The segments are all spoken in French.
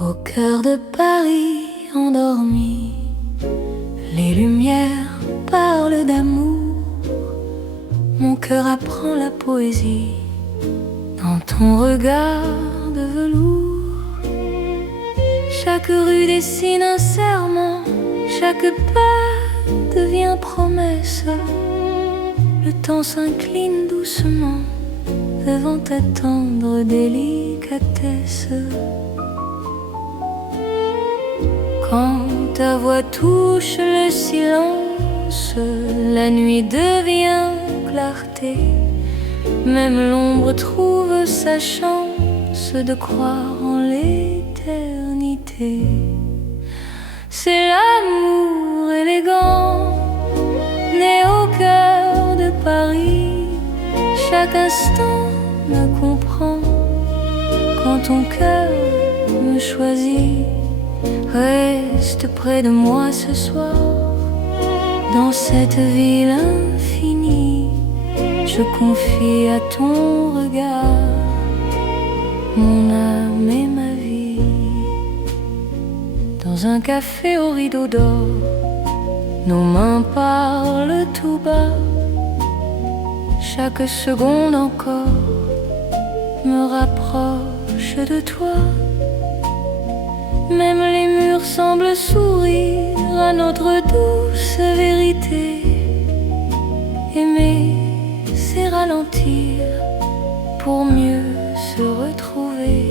Au cœur de Paris endormi, les lumières parlent d'amour. Mon cœur apprend la poésie dans ton regard de velours. Chaque rue dessine un serment, chaque pas devient promesse. Le temps s'incline doucement devant ta tendre délicatesse. Quand ta voix touche le silence, la nuit devient clarté. Même l'ombre trouve sa chance de croire en l'éternité. C'est l'amour élégant, né au cœur de Paris. Chaque instant me comprend quand ton cœur me choisit. Reste près de moi ce soir, dans cette ville infinie. Je confie à ton regard mon âme et ma vie. Dans un café au rideau d'or, nos mains parlent tout bas. Chaque seconde encore me rapproche de toi. Même les murs semblent sourire à notre douce vérité. Aimer, c'est ralentir pour mieux se retrouver.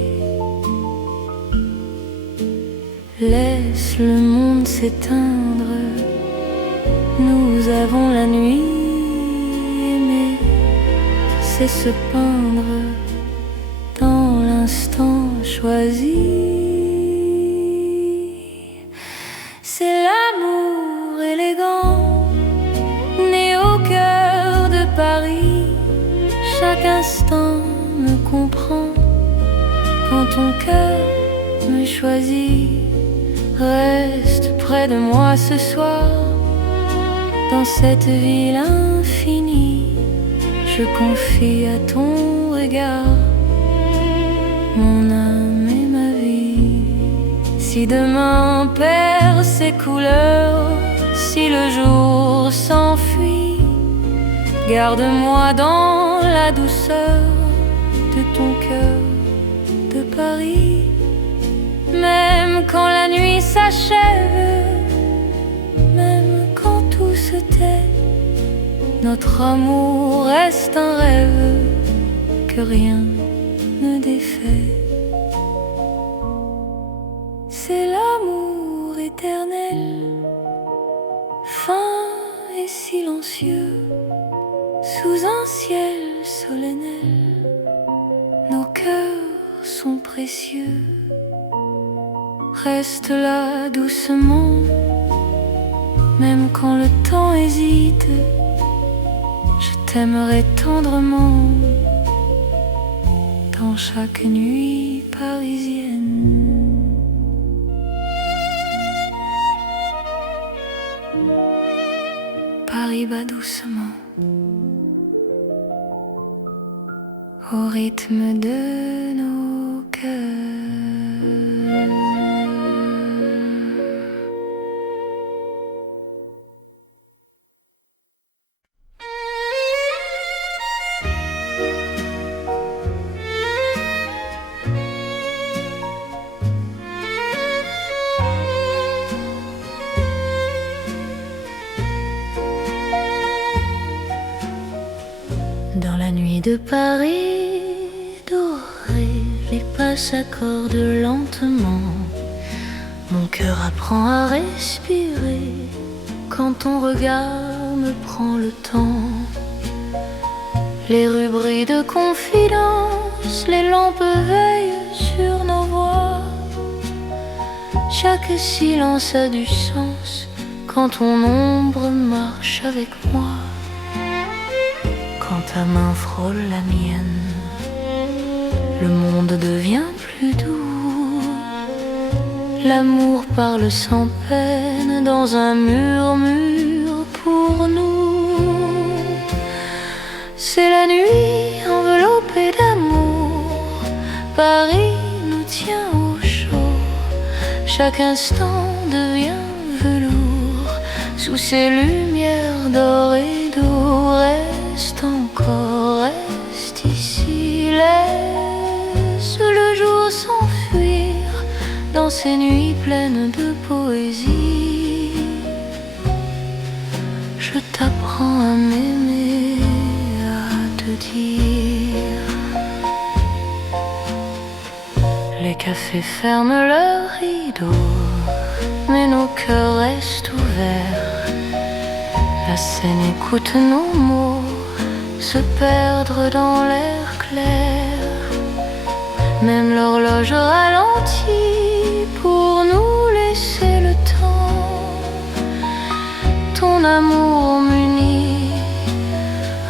Laisse le monde s'éteindre, nous avons la nuit. Aimer, c'est se peindre dans l'instant choisi. C'est l'amour élégant, né au cœur de Paris. Chaque instant me comprend quand ton cœur me choisit. Reste près de moi ce soir, dans cette ville infinie. Je confie à ton regard mon âme et ma vie. Si demain perd ses couleurs, si le jour s'enfuit, garde-moi dans la douceur de ton cœur de Paris. Même quand la nuit s'achève, même quand tout se tait, notre amour reste un rêve que rien ne défait. C'est l'amour éternel, fin et silencieux, sous un ciel solennel. Nos cœurs sont précieux. Reste là doucement, même quand le temps hésite. Je t'aimerai tendrement dans chaque nuit parisienne. Paris bat doucement au rythme de nos cœurs. Dans la nuit de Paris dorée, les pas s'accordent lentement. Mon cœur apprend à respirer quand ton regard me prend le temps. Les rues brillent de confidence, les lampes veillent sur nos voix. Chaque silence a du sens quand ton ombre marche avec moi. Quand ta main frôle la mienne, le monde devient plus doux. L'amour parle sans peine dans un murmure pour nous. C'est la nuit enveloppée d'amour. Chaque instant devient velours sous ces lumières d'or et d'eau. Reste encore, reste ici, laisse le jour s'enfuir dans ces nuits pleines de poésie. Je t'apprends à m'aimer, à te dire. Les cafés ferment leurs rideaux, mais nos cœurs restent ouverts. La scène écoute nos mots se perdre dans l'air clair. Même l'horloge ralentit pour nous laisser le temps. Ton amour m'unit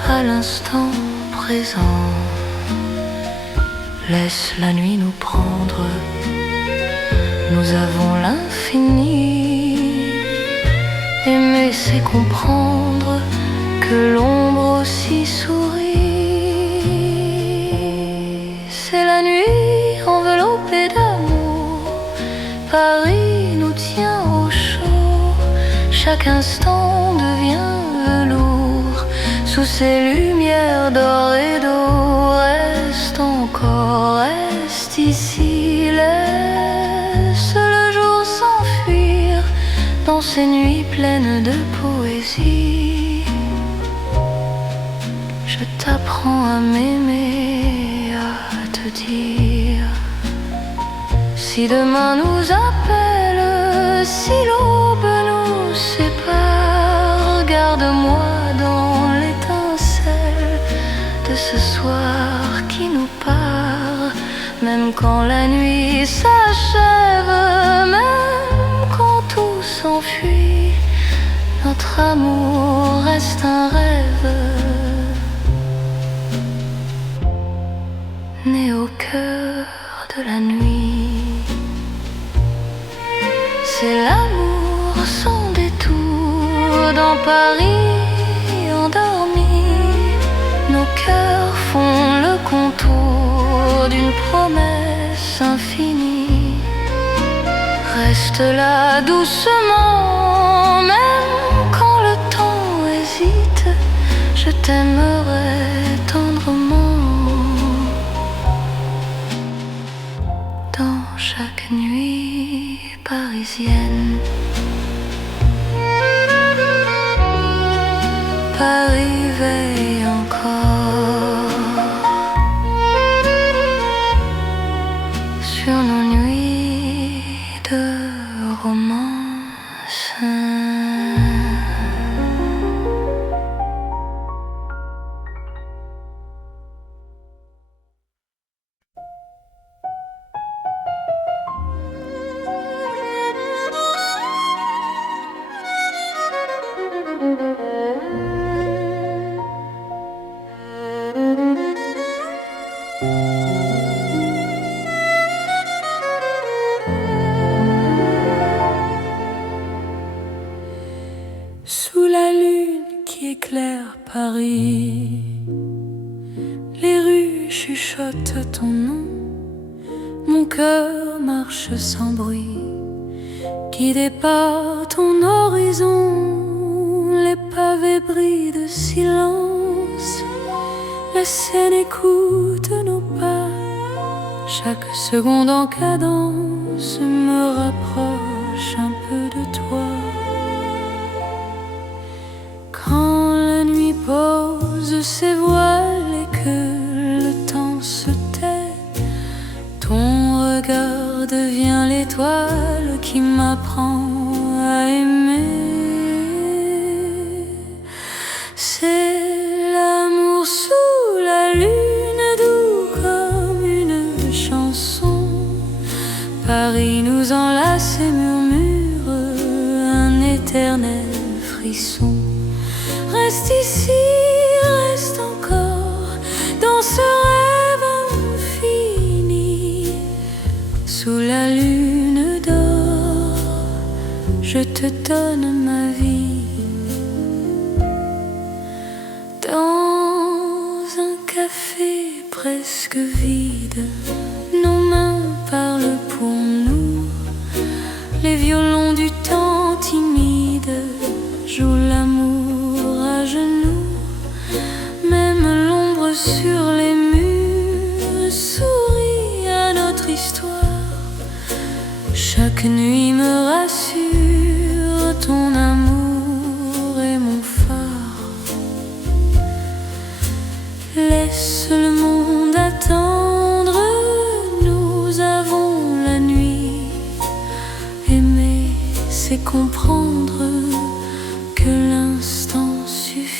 à l'instant présent. Laisse la nuit nous prendre, nous avons l'infini. Aimer c'est comprendre que l'ombre aussi sourit. C'est la nuit enveloppée d'amour, Paris nous tient au chaud. Chaque instant devient velours sous ces lumières d'or et d'eau. Reste encore, reste ici, laisse le jour s'enfuir dans ces nuits pleines de poésie. Je t'apprends à m'aimer, à te dire. Si demain nous appelle, si l'aube nous sépare, garde-moi dans l'étincelle de ce soir qui nous part. Même quand la nuit s'achève, même quand tout s'enfuit, notre amour reste un rêve né au cœur de la nuit. C'est l'amour sans détour dans Paris endormi. Nos cœurs font le contour d'une promesse infinie. Reste là doucement, même quand le temps hésite. Je t'aimerai tendrement dans chaque nuit parisienne. Paris veille encore sur nos nuits de romance. Sous la lune qui éclaire Paris, les rues chuchotent ton nom. Mon cœur marche sans bruit, guidé par ton horizon. Les pavés brillent de silence, la Seine écoute nos pas. Chaque seconde en cadence me rapproche un peu de toi. Quand la nuit pose ses voiles et que le temps se tait, ton regard devient l'étoile qui m'apprend à aimer. C'est l'amour sous la lune, doux comme une chanson. Paris nous enlace et murmure un éternel frisson. Reste ici, reste encore dans ce rêve infini. Sous la lune d'or, je te donne ma vie. Dans un café presque vide, nos mains parlent pour nous. sur les murs sourit à notre histoire. Chaque nuit me rassure, ton amour est mon phare. Laisse le monde attendre, nous avons la nuit. Aimer, c'est comprendre que l'instant suffit.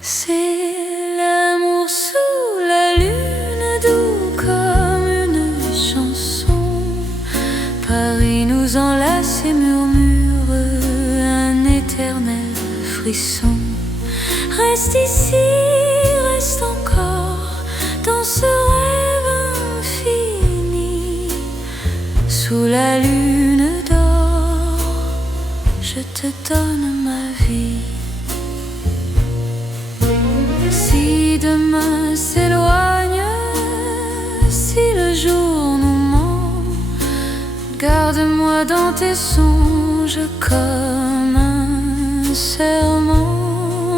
C'est l'amour sous la lune, doux comme une chanson. Paris nous enlace et murmure un éternel frisson. Reste ici, reste encore dans ce rêve infini. Sous la lune d'or, je te donne ma vie. Si demain s'éloigne, si le jour nous ment, garde-moi dans tes songes comme un serment.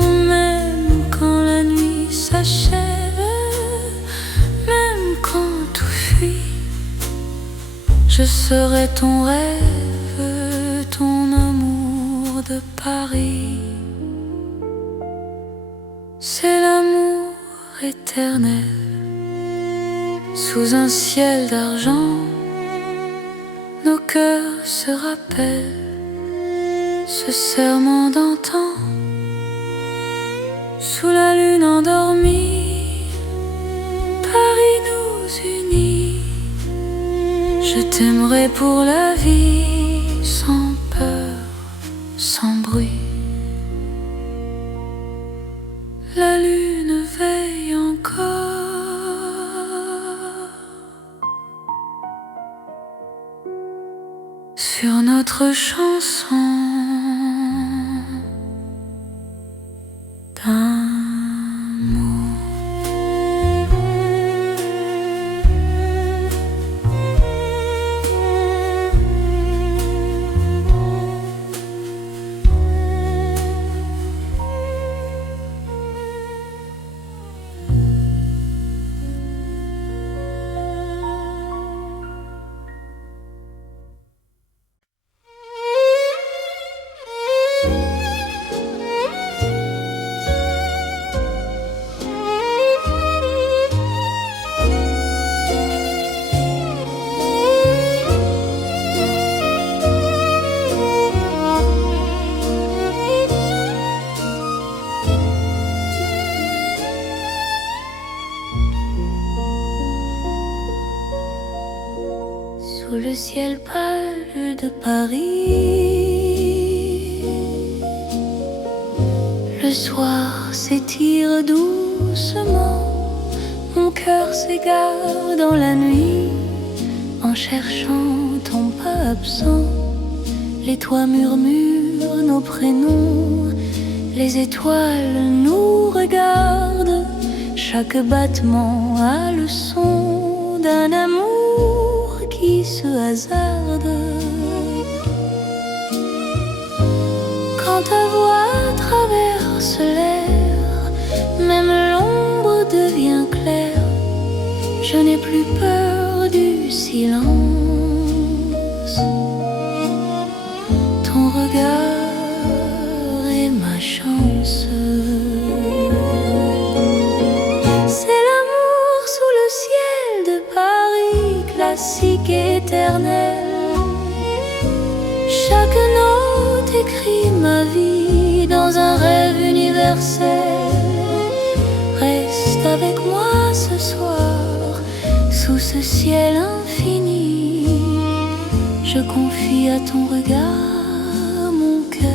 Même quand la nuit s'achève, même quand tout fuit, je serai ton rêve, ton amour de Paris. C'est l'amour éternel, sous un ciel d'argent, nos cœurs se rappellent ce serment d'antan. Sous la lune endormie, Paris nous unit. Je t'aimerai pour la vie, sans peur, sans bruit. La lune veille encore sur notre chanson d'amour. Sous le ciel pâle de Paris, le soir s'étire doucement. Mon cœur s'égare dans la nuit en cherchant ton pas absent. Les toits murmurent nos prénoms, les étoiles nous regardent. Chaque battement a le son d'un amour qui se hasarde. Quand ta voix traverse l'air, même l'ombre devient claire. Je n'ai plus peur du silence. Ton regard est ma chance. C'est l'amour sous le ciel de Paris, classique éternel. Chaque note écrit ma vie dans un rêve universel. Reste avec moi ce soir, sous ce ciel infini. Je confie à ton regard mon cœur,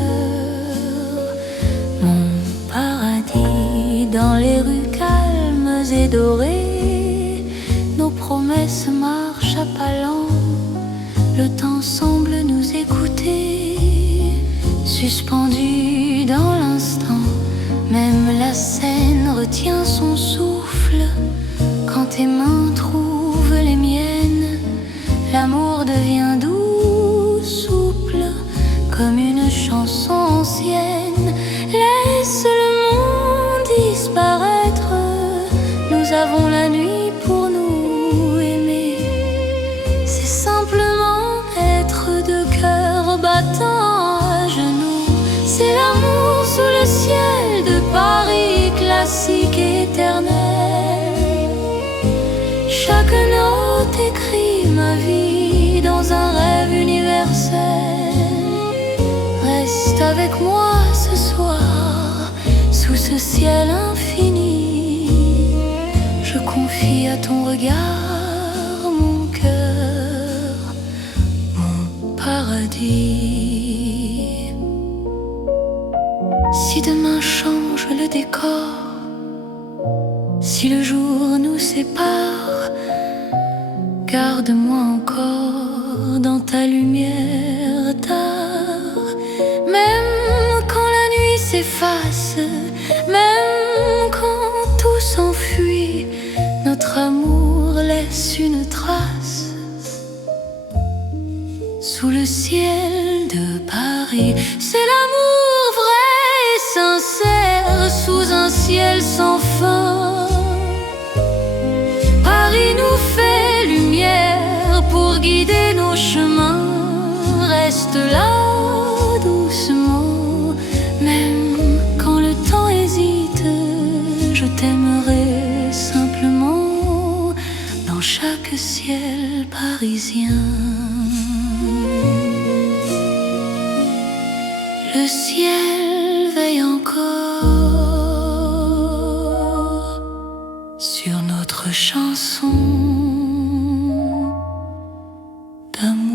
mon paradis. Dans les rues calmes et dorées, nos promesses marchent à pas lents. Le temps semble nous écouter, suspendu dans l'instant. Même la scène retient son souffle quand tes mains trouvent les miennes. L'amour devient doux, souple, comme une chanson ancienne. Laisse le monde sous le ciel de Paris classique et éternel. Chaque note écrit ma vie dans un rêve universel. Reste avec moi ce soir, sous ce ciel infini. Je confie à ton regard mon cœur, mon paradis. Si demain change le décor, si le jour nous sépare, garde-moi encore dans ta lumière tard. Même quand la nuit s'efface, même quand tout s'enfuit, notre amour laisse une trace sous le ciel de Paris. C'est l'amour vrai et sincère sous un ciel sans fin. Paris nous fait lumière pour guider nos chemins. Reste là doucement, même quand le temps hésite. Je t'aimerai simplement dans chaque ciel parisien. Le ciel veille encore sur notre chanson d'amour.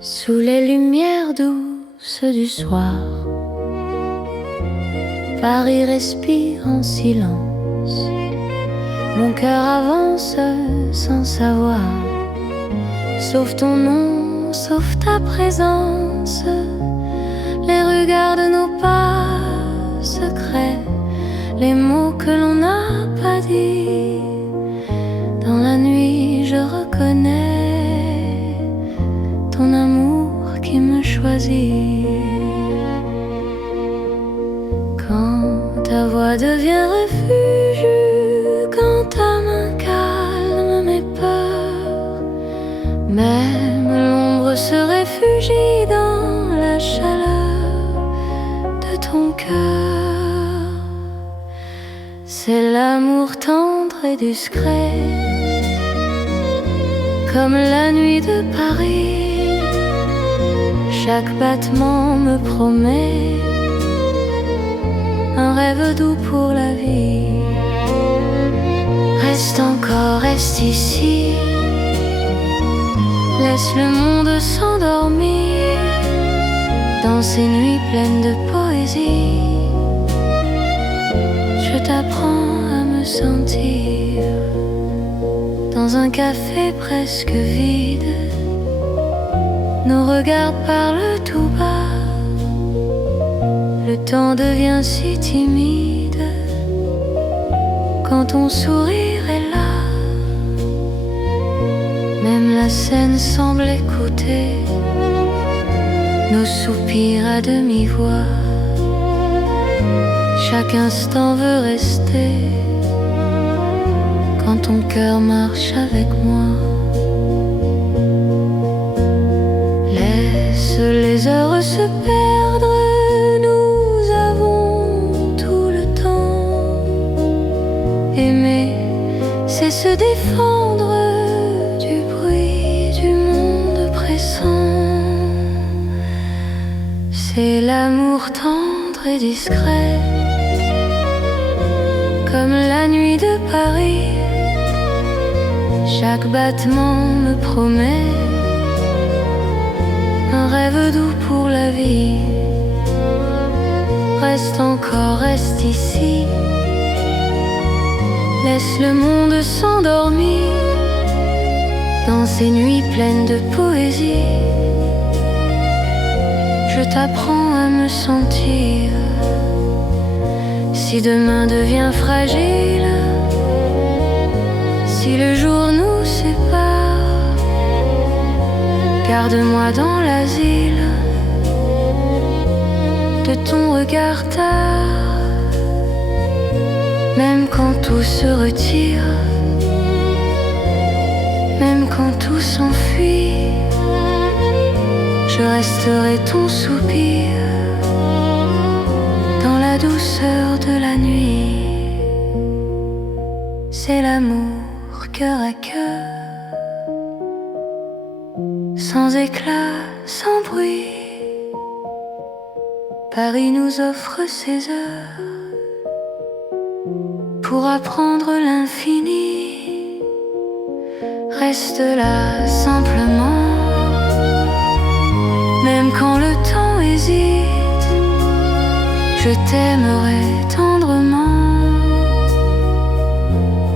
Sous les lumières douces du soir, Paris respire en silence. Mon cœur avance sans savoir, sauf ton nom, sauf ta présence. Les regards de nos pas secrets, les mots que l'on n'a pas dit. Dans la nuit je reconnais ton amour qui me choisit. Quand ta voix devient refuge, quand ta main calme mes peurs, même l'ombre se réfugie dans la chaleur de ton cœur. C'est l'amour tendre et discret, comme la nuit de Paris. Chaque battement me promet un rêve doux pour la vie. Reste encore, reste ici, laisse le monde s'endormir dans ces nuits pleines de poésie. Je t'apprends à me sentir dans un café presque vide. Nos regards parlent tout bas, le temps devient si timide quand ton sourire est là. Même la scène semble écouter nos soupirs à demi-voix. Chaque instant veut rester quand ton cœur marche avec moi. Laisse les heures se perdre, nous avons tout le temps. Aimer, c'est se défendre du bruit du monde pressant. C'est l'amour tendre et discret, comme la nuit de Paris. Chaque battement me promet un rêve doux pour la vie. Reste encore, reste ici, laisse le monde s'endormir dans ces nuits pleines de poésie. je t'apprends à me sentir. Si demain devient fragile, si le jour nous sépare, garde-moi dans l'asile de ton regard tard. Même quand tout se retire, même quand tout s'enfuit, je resterai ton soupir dans la douceur de la nuit. C'est l'amour cœur à cœur, sans éclat, sans bruit. Paris nous offre ses heures pour apprendre l'infini. Reste là simplement, même quand le temps hésite, je t'aimerai tendrement.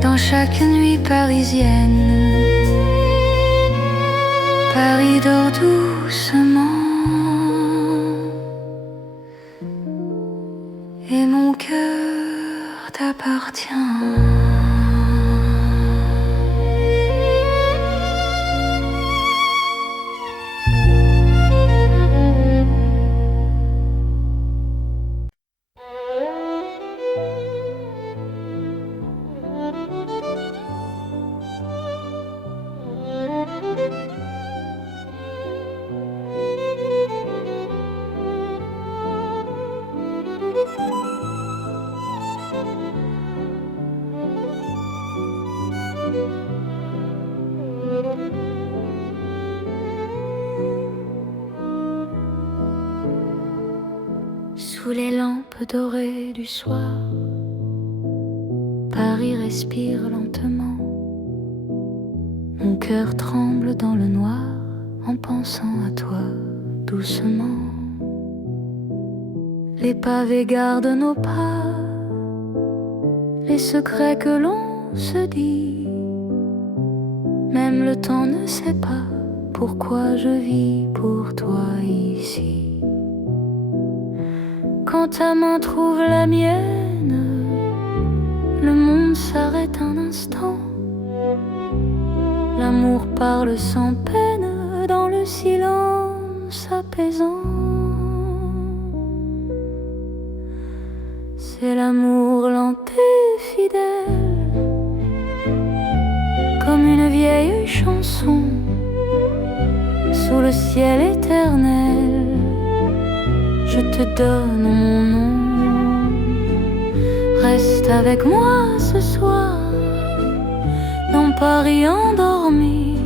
Dans chaque nuit parisienne, Paris dort doucement, et mon cœur t'appartient. Sous les lampes dorées du soir, Paris respire lentement. Mon cœur tremble dans le noir en pensant à toi doucement. Les pavés gardent nos pas, les secrets que l'on se dit. Même le temps ne sait pas pourquoi je vis pour toi ici. Quand ta main trouve la mienne, le monde s'arrête un instant. L'amour parle sans peine dans le silence apaisant. C'est l'amour lent et fidèle, comme une vieille chanson sous le ciel éternel. Je te donne mon nom. Reste avec moi ce soir dans Paris endormi.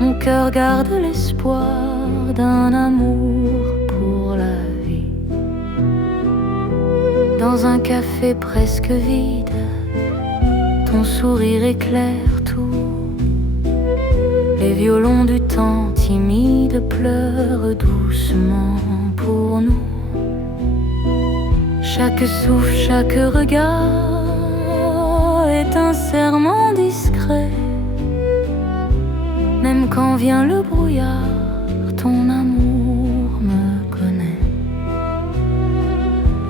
Mon cœur garde l'espoir d'un amour pour la vie. Dans un café presque vide, ton sourire éclaire tout. Les violons du temps timide pleurent doucement pour nous. Chaque souffle, chaque regard est un serment discret. Même quand vient le brouillard, ton amour me connaît.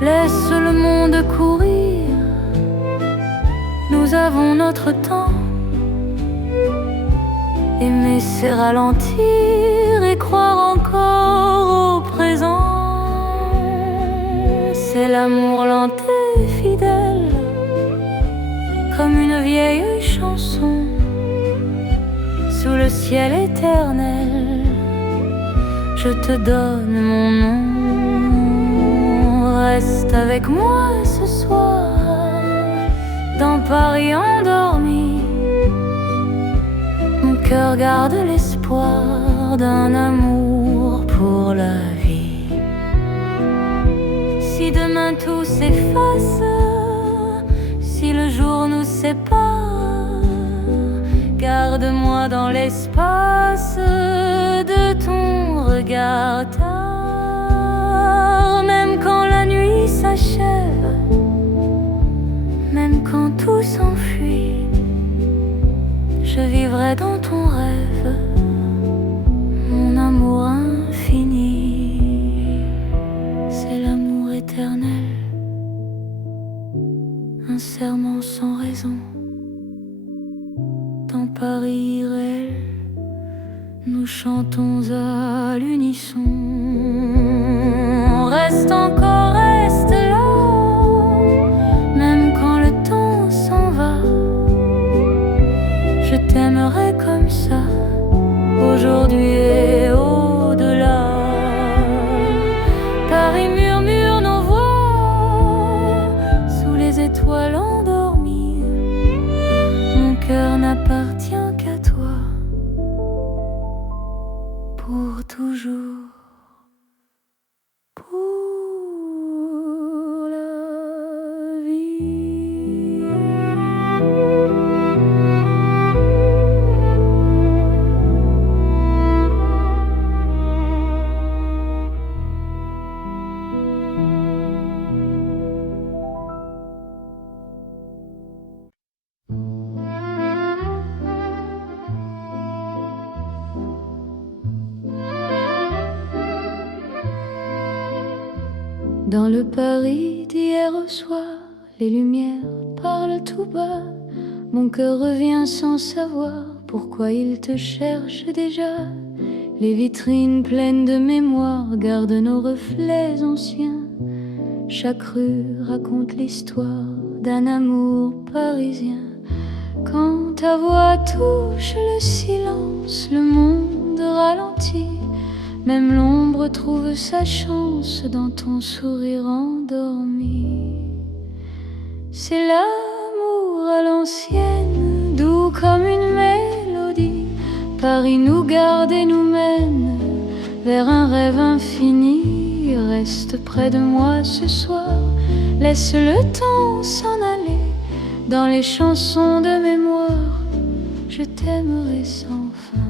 Laisse le monde courir, nous avons notre temps. Aimer c'est ralentir et croire encore au présent. C'est l'amour lent et fidèle, comme une vieille chanson sous le ciel éternel. Je te donne mon nom. Reste avec moi ce soir dans Paris endormi. Mon cœur garde l'espoir d'un amour pour la vie. Si demain tout s'efface, si le jour nous sépare, garde-moi dans l'espace de ton regard tard. Même quand la nuit s'achève, même quand tout s'enfuit, je vivrai dans ton rêve, mon amour infini. Dans le Paris d'hier au soir, les lumières parlent tout bas. Mon cœur revient sans savoir pourquoi il te cherche déjà. Les vitrines pleines de mémoire gardent nos reflets anciens. Chaque rue raconte l'histoire d'un amour parisien. Quand ta voix touche le silence, le monde ralentit. Même l'ombre trouve sa chance dans ton sourire endormi. C'est l'amour à l'ancienne, doux comme une mélodie. Paris nous garde et nous mène vers un rêve infini. Reste près de moi ce soir, laisse le temps s'en aller. Dans les chansons de mémoire, je t'aimerai sans fin.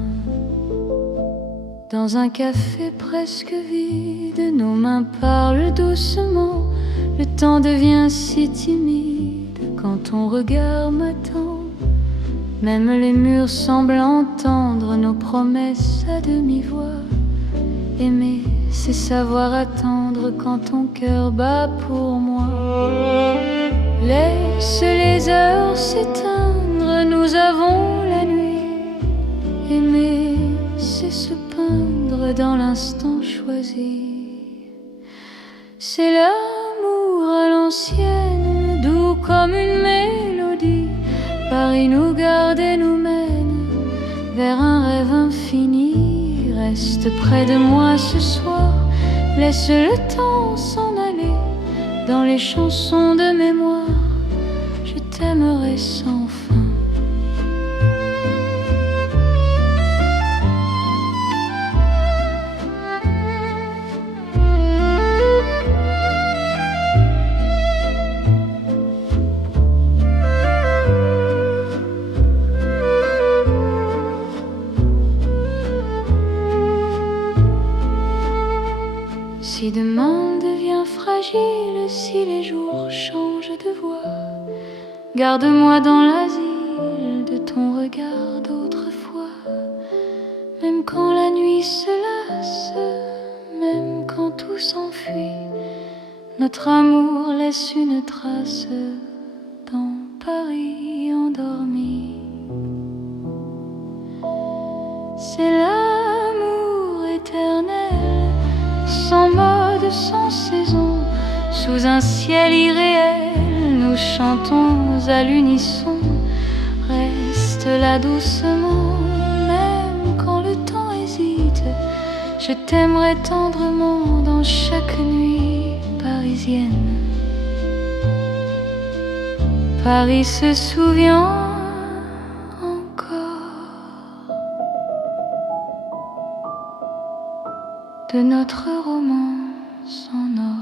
Dans un café presque vide, nos mains parlent doucement. Le temps devient si timide quand ton regard m'attend. Même les murs semblent entendre nos promesses à demi-voix. Aimer, c'est savoir attendre quand ton cœur bat pour moi. Laisse les heures s'éteindre, nous avons la nuit. Aimer, c'est se peindre dans l'instant choisi. C'est l'amour à l'ancienne, doux comme une mélodie. Paris nous garde et nous mène vers un rêve infini. Reste près de moi ce soir, laisse le temps s'en aller. Dans les chansons de mémoire, je t'aimerai sans fin. Si demain devient fragile, si les jours changent de voix, garde-moi dans l'asile de ton regard d'autrefois. Même quand la nuit se lasse, même quand tout s'enfuit, notre amour laisse une trace dans Paris endormi. C'est l'amour éternel, sans mode, sans saison, sous un ciel irréel, nous chantons à l'unisson. Reste là doucement, même quand le temps hésite. Je t'aimerai tendrement dans chaque nuit parisienne. Paris se souvient encore de notre romance en or.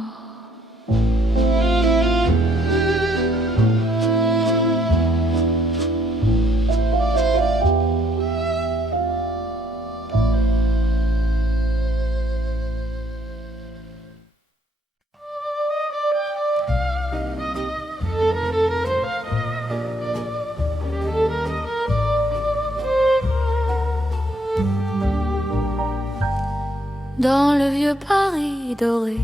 Dans le vieux Paris doré,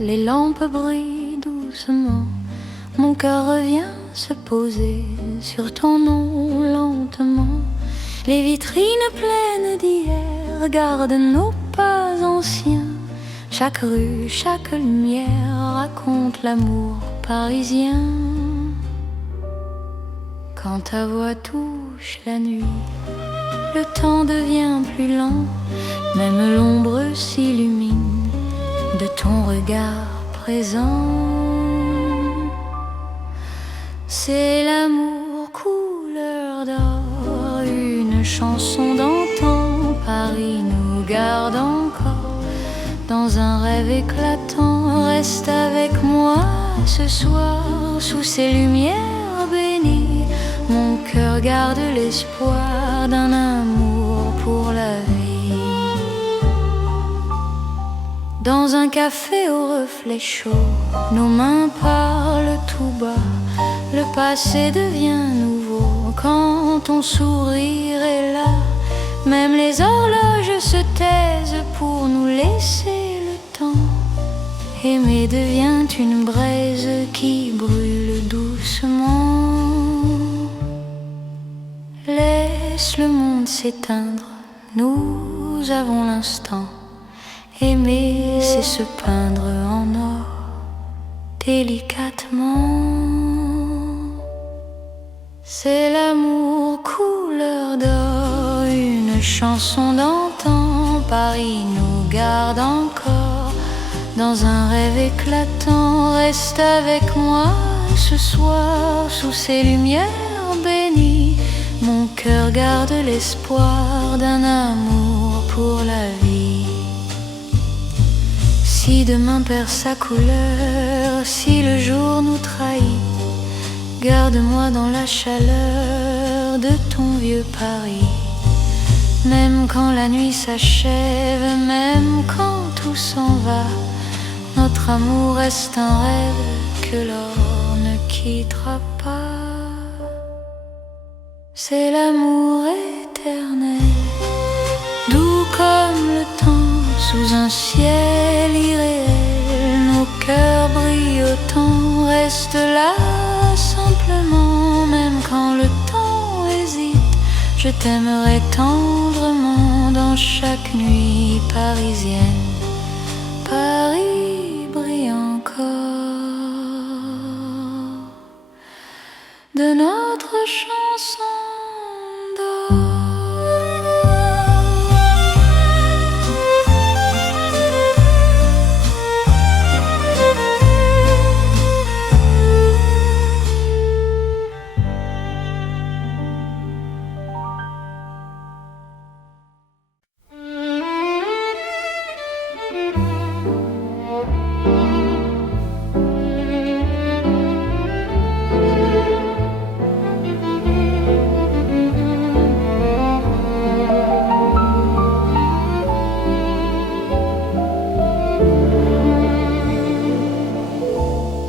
les lampes brillent doucement. Mon cœur revient se poser sur ton nom lentement. Les vitrines pleines d'hier gardent nos pas anciens. Chaque rue, chaque lumière raconte l'amour parisien. Quand ta voix touche la nuit, le temps devient plus lent. Même l'ombre s'illumine de ton regard présent. C'est l'amour couleur d'or, une chanson d'antan. Paris nous garde encore dans un rêve éclatant. Reste avec moi ce soir sous ces lumières bénies. Mon cœur garde l'espoir d'un amour pour la vie. Dans un café au reflet chaud, nos mains parlent tout bas. Le passé devient nouveau quand ton sourire est là. Même les horloges se taisent pour nous laisser le temps. Aimer devient une braise qui brûle doucement. Laisse le monde s'éteindre, nous avons l'instant. Aimer, c'est se peindre en or, délicatement. C'est l'amour couleur d'or, une chanson d'antan. Paris nous garde encore dans un rêve éclatant. Reste avec moi ce soir sous ces lumières bénies. Mon cœur garde l'espoir d'un amour pour la vie. Si demain perd sa couleur, si le jour nous trahit, garde-moi dans la chaleur de ton vieux Paris. Même quand la nuit s'achève, même quand tout s'en va, notre amour reste un rêve que l'or ne quittera pas. C'est l'amour éternel, doux comme le temps, sous un ciel irréel. Nos cœurs brillent autant, restent là simplement. Même quand le temps hésite, je t'aimerai tendrement dans chaque nuit parisienne. Paris brille encore de notre chanson d'or.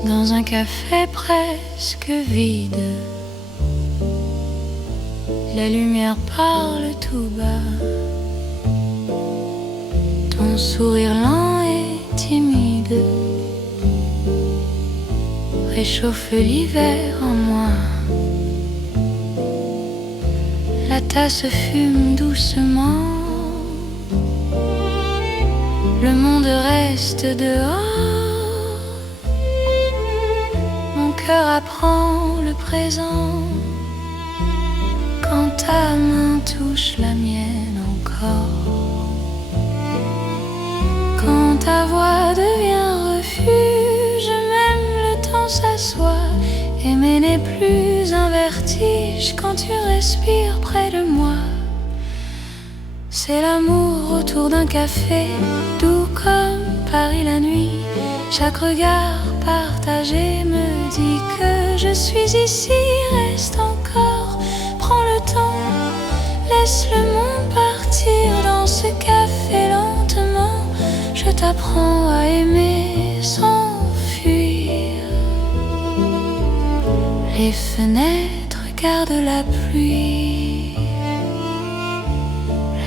Dans un café presque vide, la lumière parle tout bas. Ton sourire lent et timide réchauffe l'hiver en moi. La tasse fume doucement, le monde reste dehors. Mon cœur apprend le présent quand ta main touche la mienne encore. Quand ta voix devient refuge, même le temps s'assoit. Aimer n'est plus un vertige quand tu respires près de moi. C'est l'amour autour d'un café, doux comme Paris la nuit. Chaque regard partagé me dit que je suis ici. Reste encore, prends le temps, laisse le monde partir dans ce café lentement. Je t'apprends à aimer sans fuir. Les fenêtres gardent la pluie.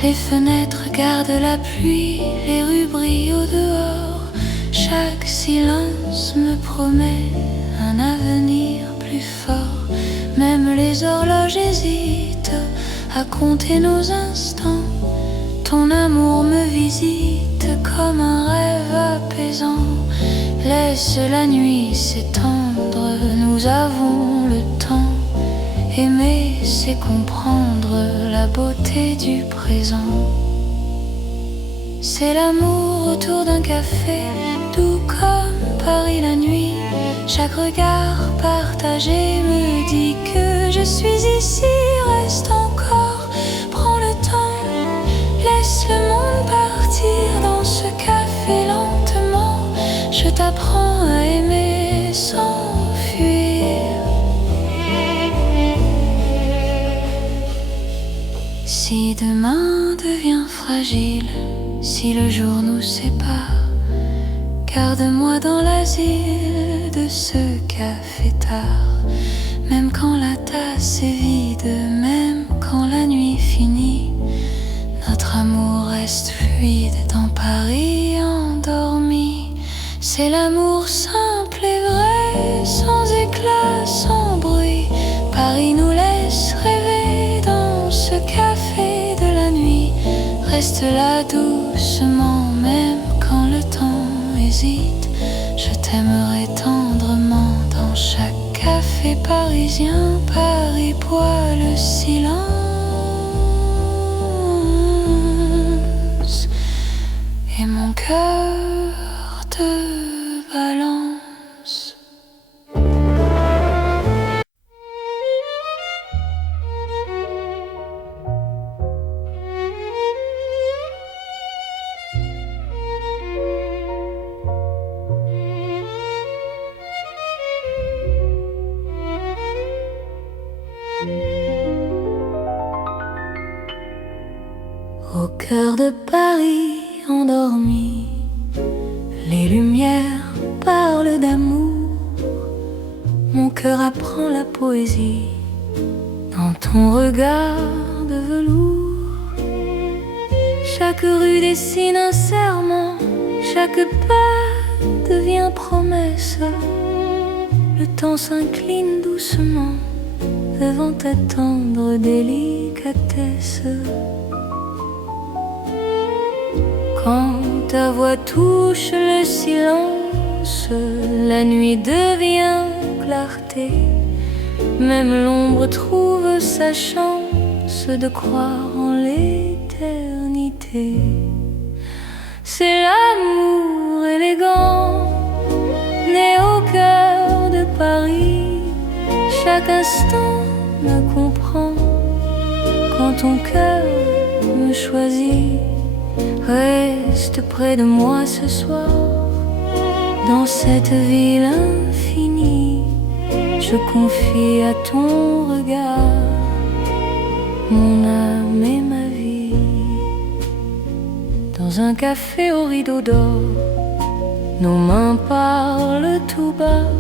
Les fenêtres gardent la pluie. Les rues brillent au dehors. Chaque silence me promet un avenir plus fort. Même les horloges hésitent à compter nos instants. Ton amour me visite comme un rêve apaisant. Laisse la nuit s'étendre, nous avons le temps. Aimer, c'est comprendre la beauté du présent. C'est l'amour autour d'un café, doux comme Paris la nuit. Chaque regard partagé me dit que je suis ici. Reste encore, prends le temps, laisse le monde partir dans ce café lentement. Je t'apprends à aimer sans fuir. Si demain devient fragile, si le jour nous sépare, garde-moi dans l'asile de ce café tard. Même quand la tasse est vide, même quand la nuit finit, notre amour reste fluide dans Paris endormi. C'est l'amour simple et vrai, sans éclat, sans bruit. Paris nous laisse rêver dans ce café de la nuit. Reste là doucement, même quand le temps hésite. Je t'aimerai tendrement dans chaque café parisien. Paris boit le silence et mon cœur te balance. Au cœur de Paris endormi, les lumières parlent d'amour. Mon cœur apprend la poésie dans ton regard de velours. Chaque rue dessine un serment, chaque pas devient promesse. Le temps s'incline doucement devant ta tendre délicatesse. Quand ta voix touche le silence, la nuit devient clarté. Même l'ombre trouve sa chance de croire en l'éternité. C'est l'amour élégant, né au cœur de Paris. Chaque instant me comprend quand ton cœur me choisit. Reste près de moi ce soir, dans cette ville infinie. Je confie à ton regard mon âme et ma vie. Dans un café au rideau d'or, nos mains parlent tout bas.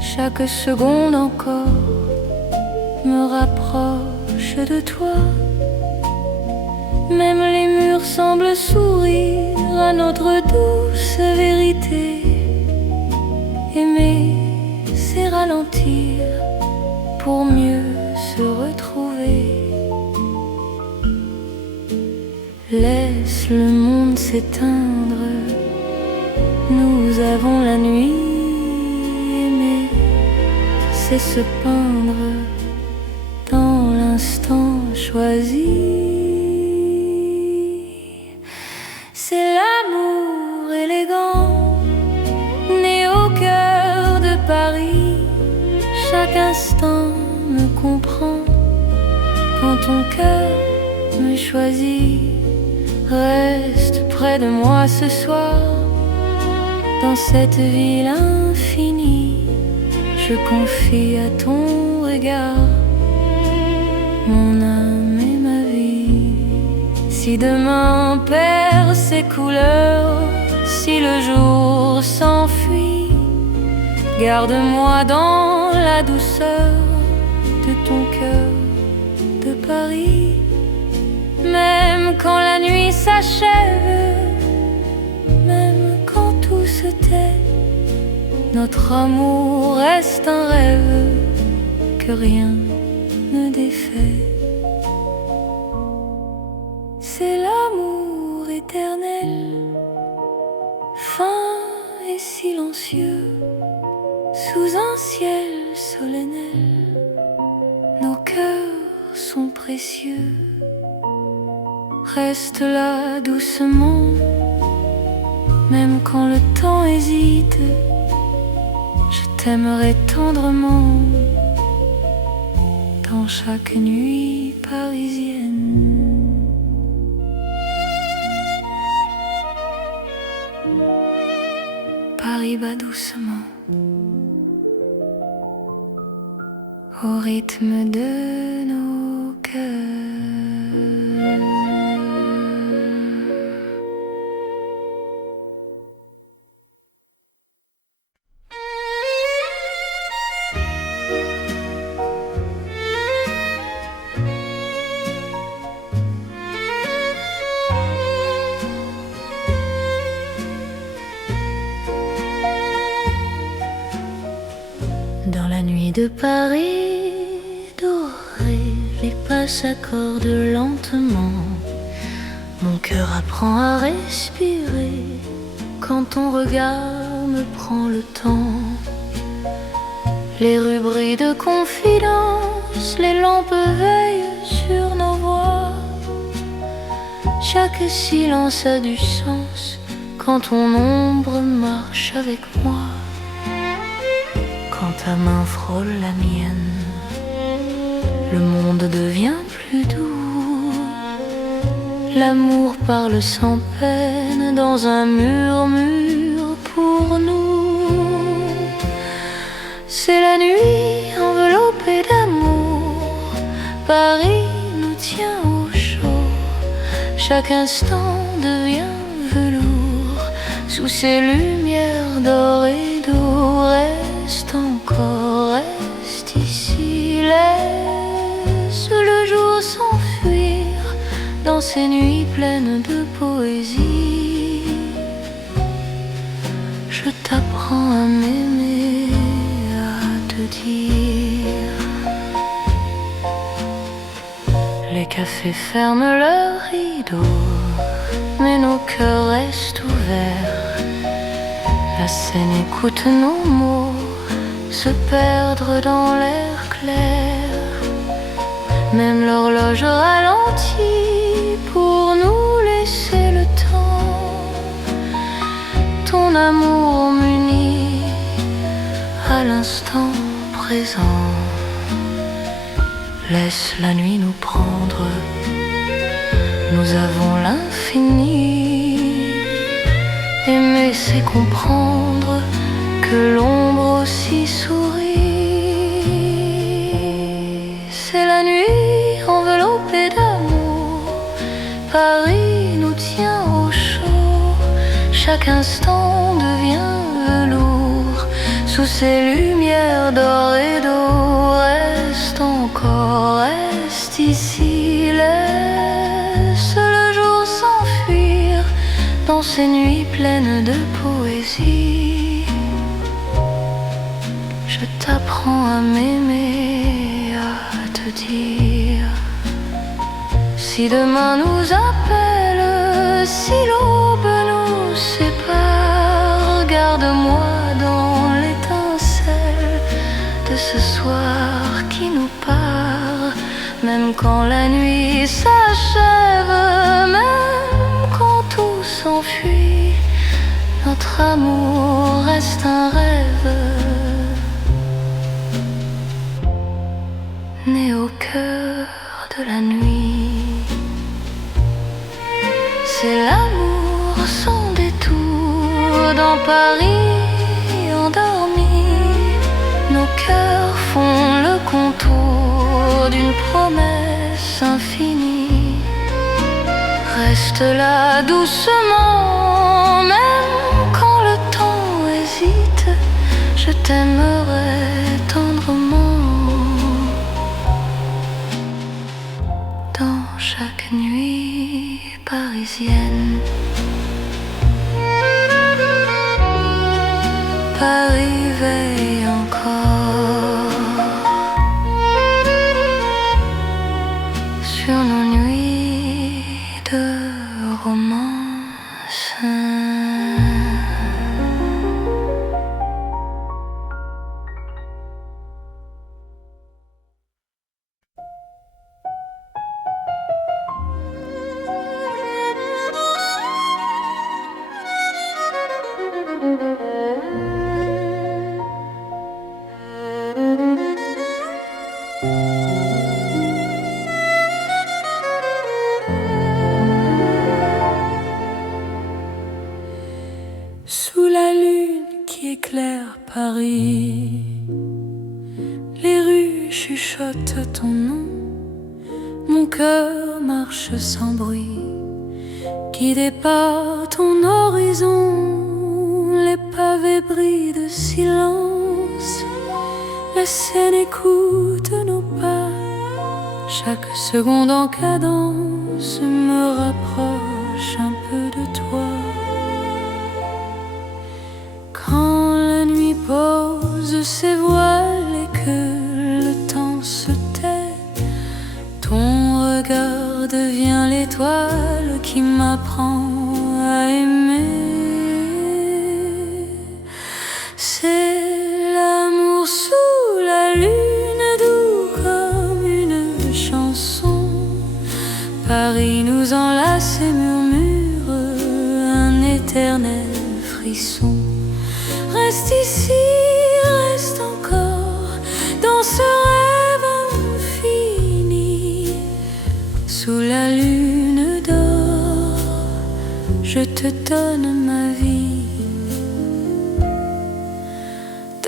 Chaque seconde encore me rapproche de toi. Même les murs semblent sourire à notre douce vérité. Aimer, c'est ralentir pour mieux se retrouver. Laisse le monde s'éteindre, nous avons la nuit. Aimer, c'est se peindre dans l'instant choisi. C'est l'amour élégant, né au cœur de Paris. Chaque instant me comprend quand ton cœur me choisit. Reste près de moi ce soir, dans cette ville infinie. Je confie à ton regard mon âme et ma vie. Si demain perd ses couleurs, si le jour s'enfuit, garde-moi dans la douceur de ton cœur de Paris. Même quand la nuit s'achève, même quand tout se tait, notre amour reste un rêve que rien ne défait. C'est l'amour éternel, fin et silencieux, sous un ciel solennel. Nos cœurs sont précieux. Reste là doucement, même quand le temps hésite. Je t'aimerai tendrement dans chaque nuit parisienne. Paris bat doucement au rythme de nos cœurs. de Paris dorée, les pas s'accordent lentement. Mon cœur apprend à respirer quand ton regard me prend le temps. Les rues brillent de confidence, les lampes veillent sur nos voix. Chaque silence a du sens quand ton ombre marche avec moi. Quand ta main frôle la mienne, le monde devient plus doux. L'amour parle sans peine dans un murmure pour nous. C'est la nuit enveloppée d'amour, Paris nous tient au chaud. Chaque instant devient velours, sous ces lumières d'or et d'eau. Reste encore, reste ici, laisse le jour s'enfuir dans ces nuits pleines de poésie. Je t'apprends à m'aimer, à te dire. Les cafés ferment leurs rideaux, mais nos cœurs restent ouverts. La scène écoute nos mots se perdre dans l'air clair. Même l'horloge ralentit pour nous laisser le temps. Ton amour m'unit à l'instant présent. Laisse la nuit nous prendre, nous avons l'infini. Aimer c'est comprendre que l'ombre aussi sourit. C'est la nuit enveloppée d'amour, Paris nous tient au chaud. Chaque instant devient velours, sous ces lumières d'or et d'eau. Reste encore, reste ici, laisse le jour s'enfuir dans ces nuits pleines de poésie. Je t'apprends à m'aimer, à te dire. Si demain nous appelle, si l'aube nous sépare, garde-moi dans l'étincelle de ce soir qui nous part. Même quand la nuit s'achève, même quand tout s'enfuit, notre amour reste un rêve né au cœur de la nuit. C'est l'amour sans détour dans Paris endormi. Nos cœurs font le contour d'une promesse infinie. Reste là doucement, même quand le temps hésite. Je t'aimerai tendrement dans chaque nuit parisienne. Paris veille encore sur nos nuits de romance. Sous la lune qui éclaire Paris, les rues chuchotent ton nom. Mon cœur marche sans bruit, guidé par ton horizon. Les pavés brillent de silence, la Seine écoute nos pas. Chaque seconde en cadence me rapproche un peu de toi. Quand la nuit pose ses voiles et que l'étoile qui m'apprend à aimer. C'est l'amour sous la lune, doux comme une chanson. Paris nous enlace et murmure un éternel frisson. Reste ici, reste encore dans ce rêve infini. Sous la lune d'or, je te donne ma vie.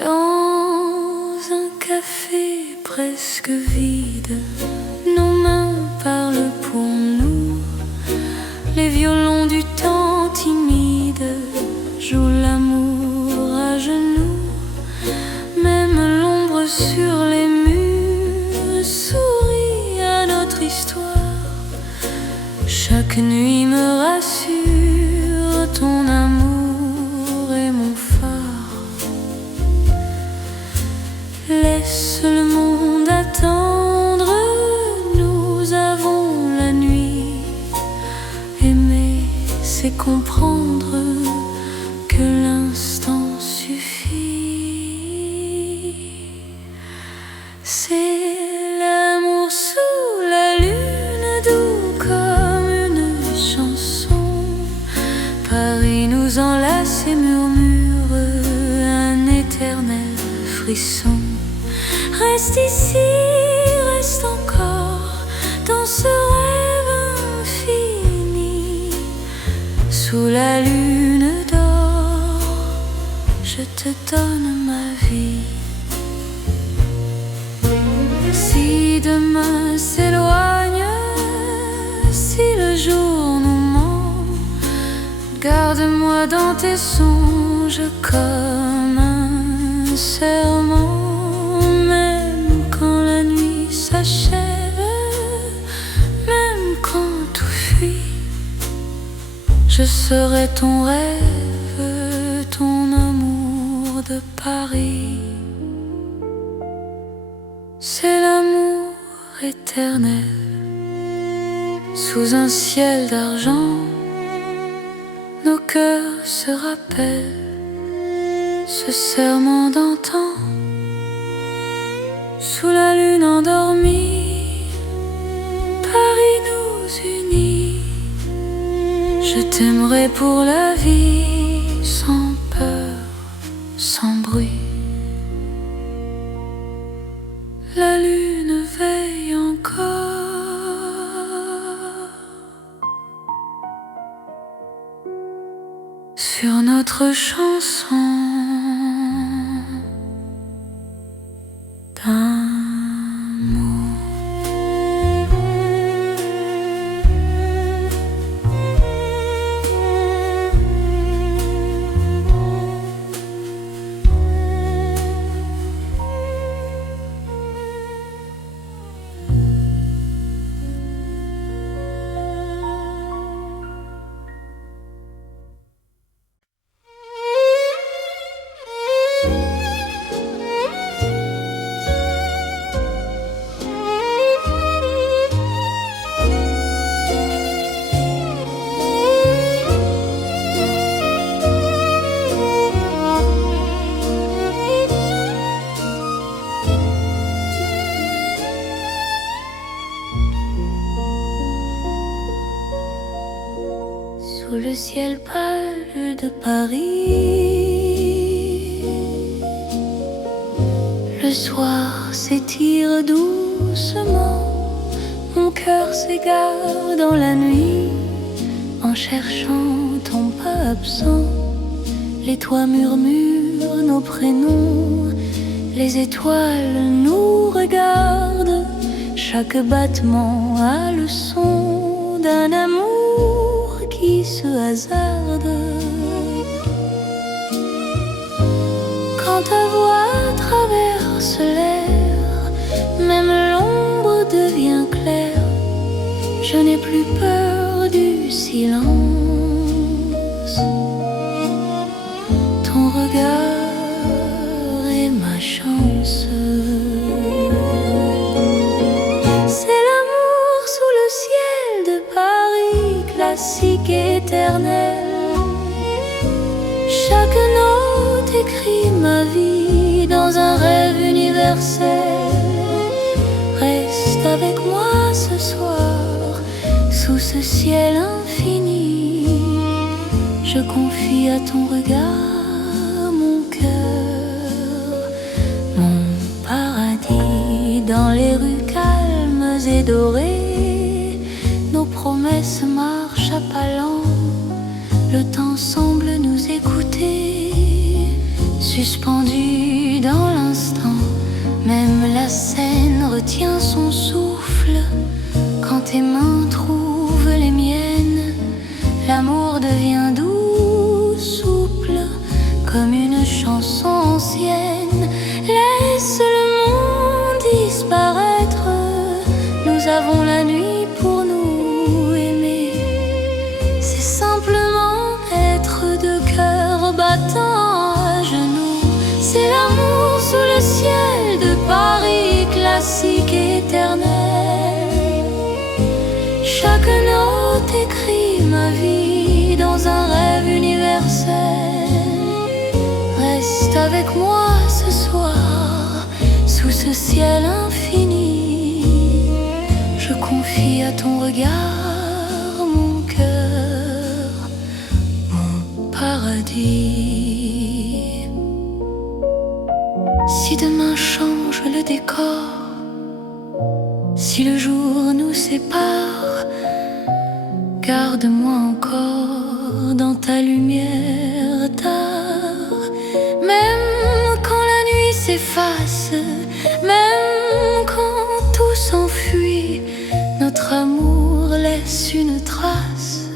Dans un café presque vide, nos mains parlent pour nous. Les violons du temps timide jouent l'amour à genoux. Même l'ombre sur les murs sourit à notre histoire. Chaque nuit me rassure, ton amour est mon phare. Laisse le monde attendre, nous avons la nuit. Aimer, c'est comprendre que l'instant suffit. C'est l'amour sous la lune, doux comme une chanson. Paris nous enlace et murmure un éternel frisson. Reste ici, reste encore dans ce rêve infini. Sous la lune d'or, je te donne ma vie. Si demain s'éloigne, si le jour nous ment, garde-moi dans tes songes comme un serment. Même quand la nuit s'achève, même quand tout fuit, je serai ton rêve, ton amour de Paris. C'est l'amour éternel, sous un ciel d'argent. Nos cœurs se rappellent ce serment d'antan. Sous la lune endormie, Paris nous unit. Je t'aimerai pour la vie, sans peur, sans bruit. La lune veille encore sur notre chanson d'amour. Sous le ciel pâle de Paris, le soir s'étire doucement. Mon cœur s'égare dans la nuit en cherchant ton pas absent. Les toits murmurent nos prénoms, les étoiles nous regardent. Chaque battement a le son d'un amour qui se hasarde. Quand ta voix traverse l'air, même l'ombre devient claire. Je n'ai plus peur du silence. Ton regard est ma chance. C'est l'amour sous le ciel de Paris. éternelle. Chaque note écrit ma vie dans un rêve universel. Reste avec moi ce soir, sous ce ciel infini. Je confie à ton regard mon cœur, mon paradis. Dans les rues calmes et dorées, nos promesses marchent à pas lents. Le temps semble nous écouter, suspendu dans l'instant. Même la scène retient son souffle quand tes mains trouvent les miennes. L'amour devient doux, souple, comme une chanson ancienne. Laisse le monde disparaître, nous avons la nuit pour nous aimer. C'est simplement être deux cœurs battant à genoux. C'est l'amour sous le ciel de Paris, classique et éternel. Chaque note écrit ma vie dans un rêve universel. Reste avec moi ce soir, sous ce ciel infini. Je confie à ton regard mon cœur, mon paradis. Si demain change le décor, si le jour nous sépare, garde-moi encore dans ta lumière tard. Même quand la nuit s'efface, même quand tout s'enfuit, notre amour laisse une trace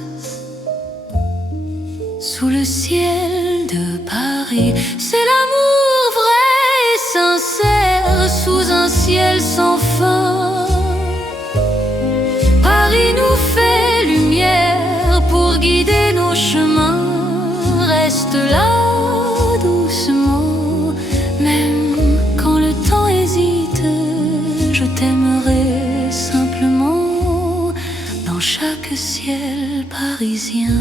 sous le ciel de Paris. C'est l'amour vrai et sincère sous un ciel sans fin. Paris nous fait lumière pour guider nos chemins. Reste là doucement, même quand le temps hésite. Je t'aimerai simplement dans chaque ciel parisien.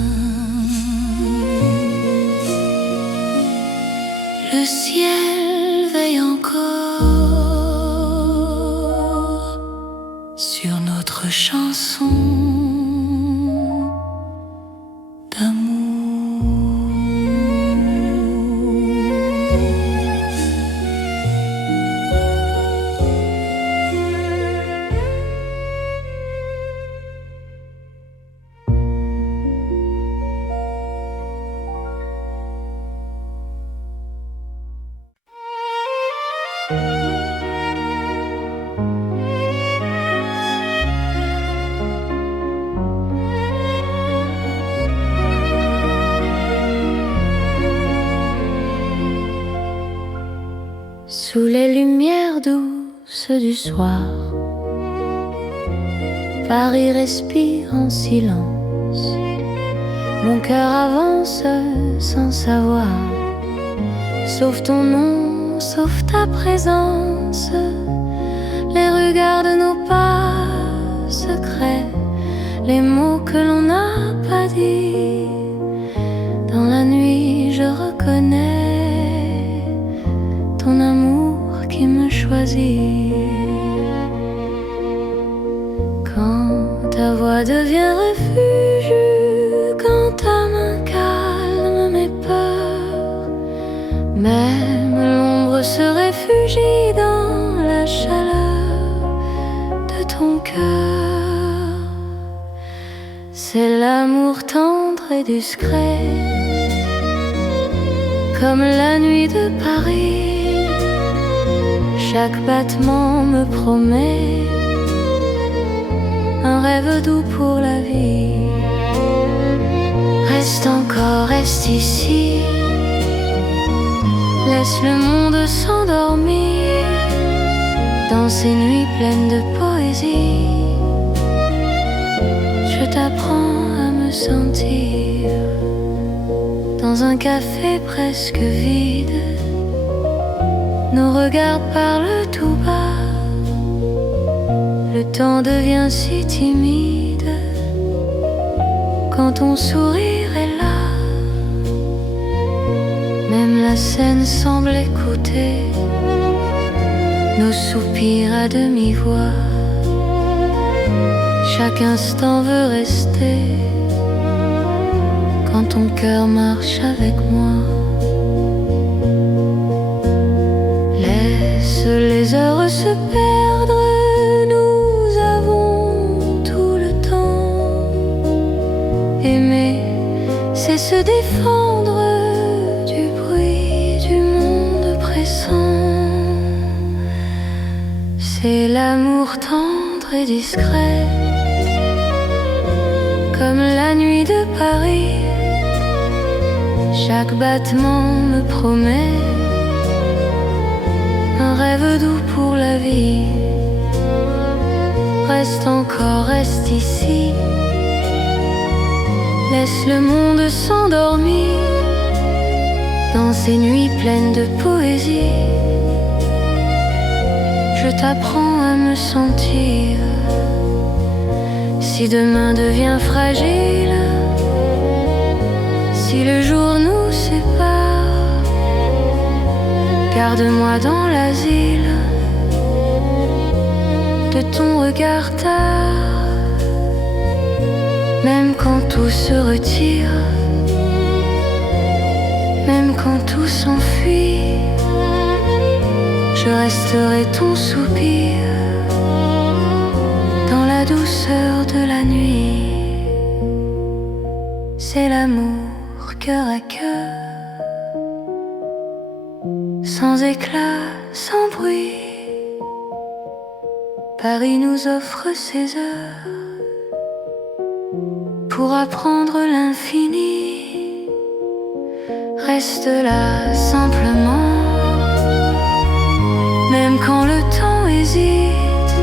Le ciel veille encore sur notre chanson d'amour. Sous les lumières douces du soir, Paris respire en silence. Mon cœur avance sans savoir, sauf ton nom, sauf ta présence. Les rues gardent nos pas secrets, les mots que l'on n'a pas dit. Dans la nuit je reconnais ton amour qui me choisit. Quand ta voix devient refuge, quand ta main calme mes peurs, même l'ombre se réfugie dans la chaleur de ton cœur. C'est l'amour tendre et discret, comme la nuit de Paris. Chaque battement me promet un rêve doux pour la vie. Reste encore, reste ici, laisse le monde s'endormir dans ces nuits pleines de poésie. Je t'apprends à me sentir dans un café presque vide. Nos regards parlent tout bas, le temps devient si timide quand ton sourire Même la scène semble écouter nos soupirs à demi-voix. Chaque instant veut rester quand ton cœur marche avec moi. Laisse les heures se perdre, nous avons tout le temps. Aimer, c'est se défendre du bruit du monde pressant. C'est l'amour tendre et discret, comme la nuit de Paris. Chaque battement me promet un rêve doux pour la vie. Reste encore, reste ici. Laisse le monde s'endormir dans ces nuits pleines de poésie. Je t'apprends à me sentir. Si demain devient fragile, si le jour nous sépare, garde-moi dans l'asile de ton regard tard. Même quand tout se retire, même quand tout s'enfuit, je resterai ton soupir dans la douceur de la nuit. C'est l'amour cœur à cœur, sans éclat, sans bruit. Paris nous offre ses heures pour apprendre l'infini. Reste là simplement, même quand le temps hésite,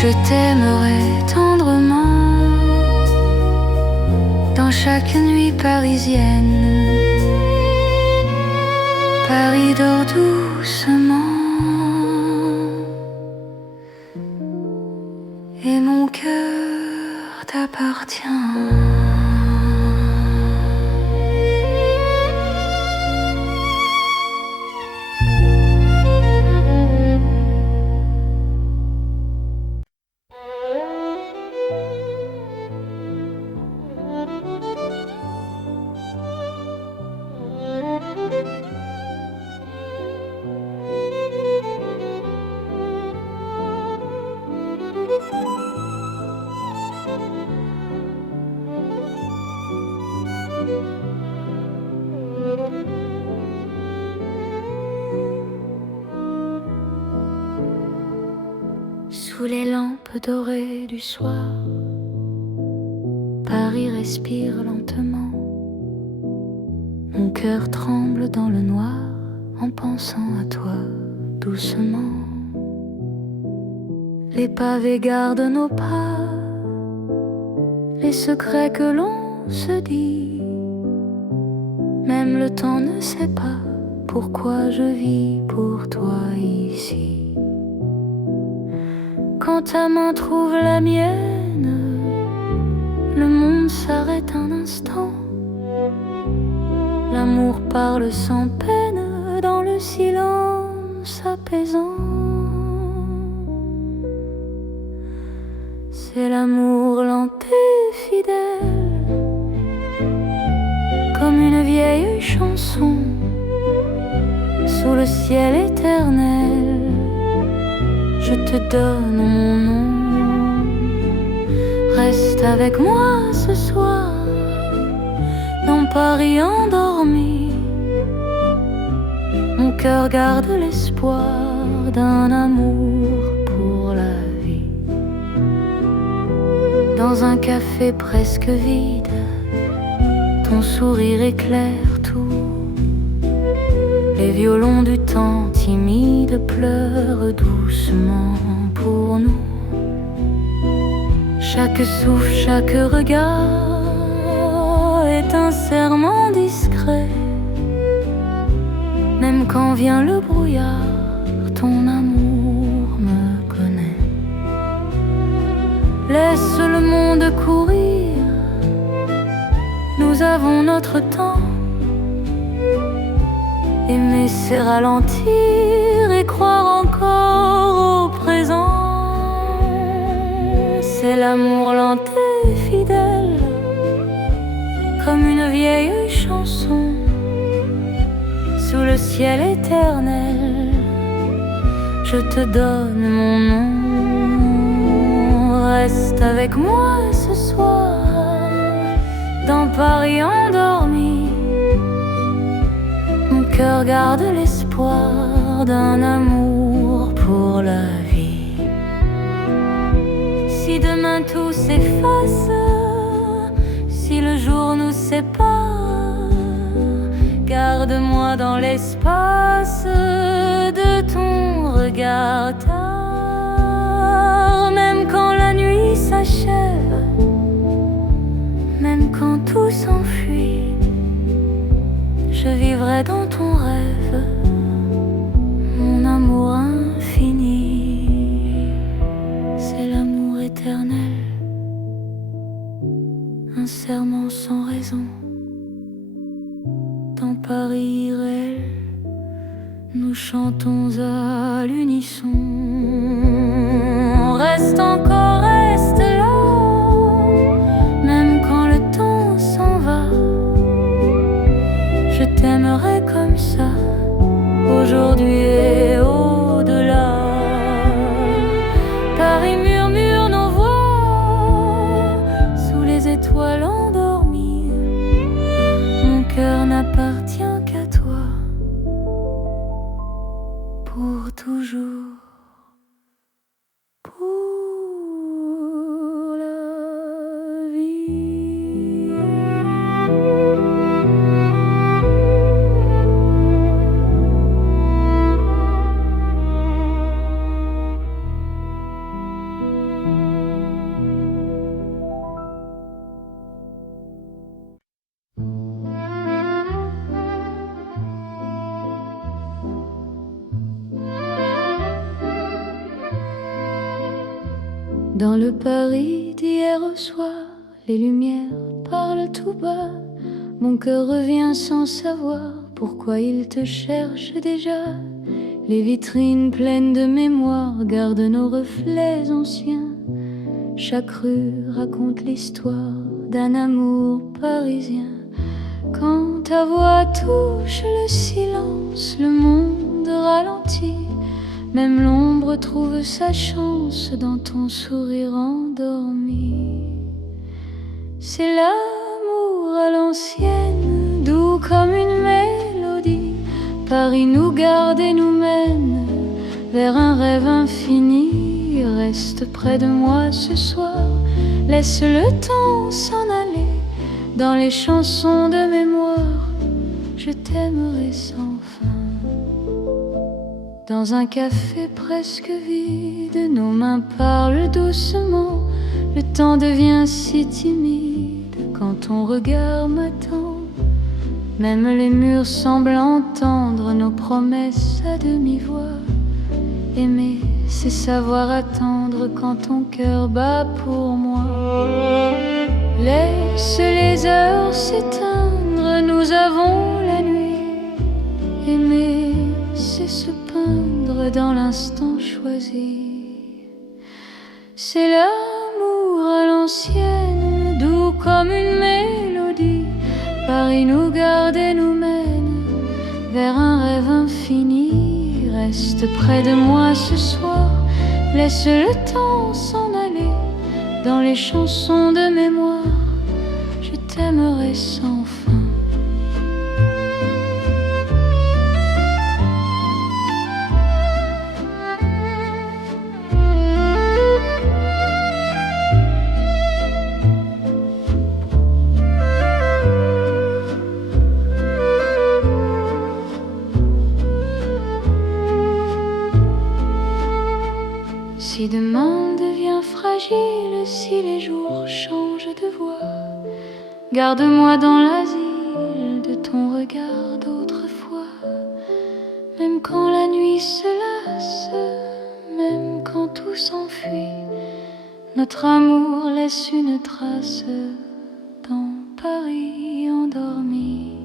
je t'aimerai tendrement. Dans chaque nuit parisienne, Paris dort doucement et mon cœur t'appartient. Sous les lampes dorées du soir, Paris respire lentement. Mon cœur tremble dans le noir en pensant à toi doucement. Les pavés gardent nos pas, les secrets que l'on se dit. Même le temps ne sait pas pourquoi je vis pour toi ici. Quand ta main trouve la mienne, le monde s'arrête un instant. L'amour parle sans peine dans le silence apaisant. C'est l'amour lent et fidèle, comme une vieille chanson sous le ciel éternel. Je te donne mon nom. Reste avec moi ce soir dans Paris endormi. Mon cœur garde l'espoir d'un amour pour la vie. Dans un café presque vide, ton sourire éclaire tout. Les violons du temps timide pleurent doucement pour nous. Chaque souffle, chaque regard est un serment discret. Même quand vient le brouillard, ton amour me connaît. Laisse le monde courir, nous avons notre temps. Aimer c'est ralentir et croire encore au présent. C'est l'amour lent et fidèle, comme une vieille chanson sous le ciel éternel. Je te donne mon nom, reste avec moi ce soir dans Paris endormi. Mon cœur garde l'espoir d'un amour pour la vie. Si demain tout s'efface, si le jour nous sépare, garde-moi dans l'espace de ton regard tard. Même quand la nuit s'achève, même quand tout s'enfuit, je vivrai dans ton rêve, mon amour infini. C'est l'amour éternel, un serment sans raison. Dans Paris irréel, nous chantons à l'unisson. Reste encore, reste là, même quand le temps s'en va. Je t'aimerai comme ça, aujourd'hui et au-delà. Paris murmure nos voix sous les étoiles endormies. Mon cœur n'appartient qu'à toi, pour toujours, pour la vie. Dans le Paris d'hier au soir, les lumières parlent tout bas. Mon cœur revient sans savoir pourquoi il te cherche déjà. Les vitrines pleines de mémoire gardent nos reflets anciens. Chaque rue raconte l'histoire d'un amour parisien. Quand ta voix touche le silence, le monde ralentit. Même l'ombre trouve sa chance dans ton sourire endormi. C'est l'amour à l'ancienne, doux comme une mélodie. Paris nous garde et nous mène vers un rêve infini. Reste près de moi ce soir, laisse le temps s'en aller. Dans les chansons de mémoire, je t'aimerai sans fin. Dans un café presque vide, nos mains parlent doucement. Le temps devient si timide quand ton regard m'attend. Même les murs semblent entendre nos promesses à demi-voix. Aimer, c'est savoir attendre quand ton cœur bat pour moi. Laisse les heures s'éteindre, nous avons la nuit. Aimer, c'est se peindre dans l'instant choisi. C'est l'amour à l'ancienne, doux comme une mélodie. Paris nous garde et nous mène vers un rêve infini. Reste près de moi ce soir, laisse le temps s'en aller. Dans les chansons de mémoire, je t'aimerai sans fin. Si demain devient fragile, si les jours changent de voix, garde-moi dans l'asile de ton regard d'autrefois. Même quand la nuit se lasse, même quand tout s'enfuit, notre amour laisse une trace dans Paris endormi.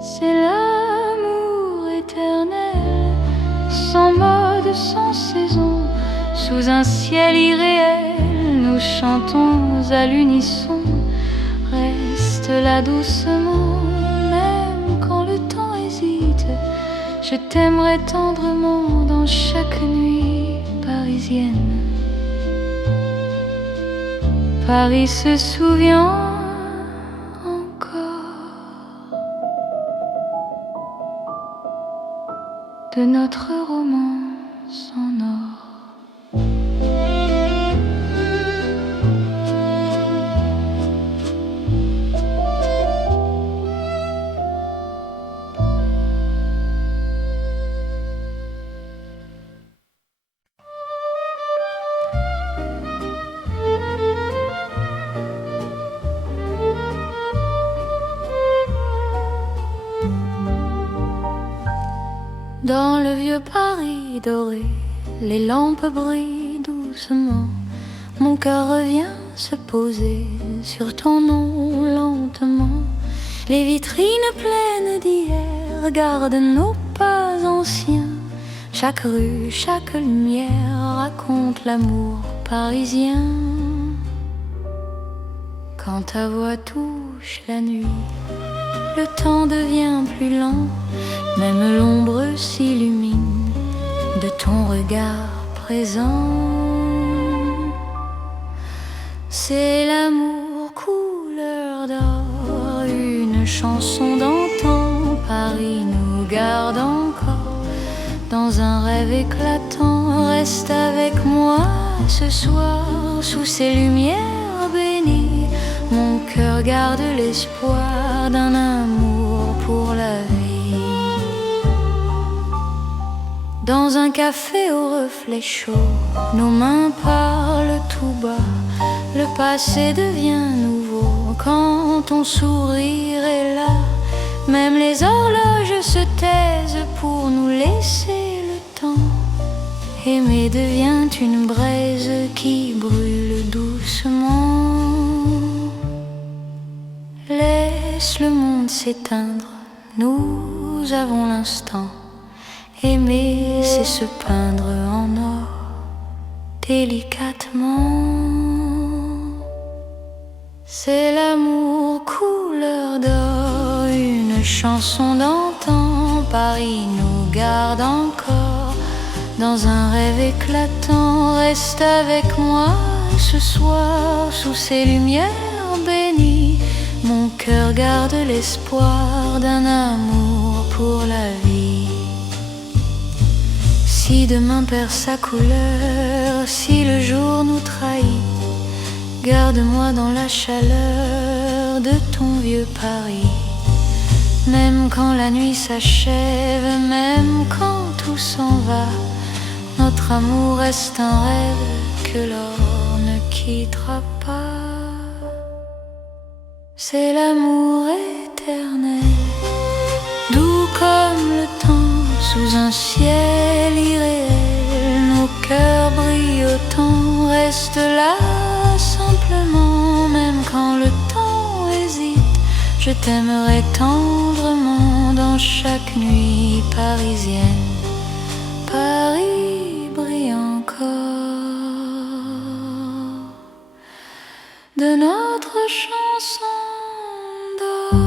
c'est l'amour éternel, sans mode, sans saison, sous un ciel irréel, nous chantons à l'unisson. Reste là doucement, même quand le temps hésite, je t'aimerai tendrement dans chaque nuit parisienne. Paris se souvient encore de notre romance en or. Dans le vieux Paris doré, les lampes brillent doucement. Mon cœur revient se poser sur ton nom lentement. Les vitrines pleines d'hier gardent nos pas anciens. Chaque rue, chaque lumière raconte l'amour parisien. Quand ta voix touche la nuit, le temps devient plus lent. Même l'ombre s'illumine de ton regard présent. C'est l'amour couleur d'or, une chanson d'antan. Paris nous garde encore dans un rêve éclatant. Reste avec moi ce soir sous ces lumières bénies. Mon cœur garde l'espoir d'un amour pour la vie. Dans un café au reflet chaud, nos mains parlent tout bas. Le passé devient nouveau quand ton sourire est là. Même les horloges se taisent pour nous laisser le temps. Aimer devient une braise qui brûle doucement. Laisse le monde s'éteindre, nous avons l'instant. Aimer, c'est se peindre en or, délicatement. C'est l'amour couleur d'or, une chanson d'antan. Paris nous garde encore dans un rêve éclatant. Reste avec moi ce soir sous ces lumières bénies. Mon cœur garde l'espoir d'un amour pour la vie. Si demain perd sa couleur, si le jour nous trahit, garde-moi dans la chaleur de ton vieux Paris. Même quand la nuit s'achève, même quand tout s'en va, notre amour reste un rêve que l'or ne quittera pas. C'est l'amour éternel, doux comme le temps, sous un ciel irréel. Nos cœurs brillent autant, reste là simplement. Même quand le temps hésite, je t'aimerai tendrement dans chaque nuit parisienne. Paris brille encore de notre chanson d'or.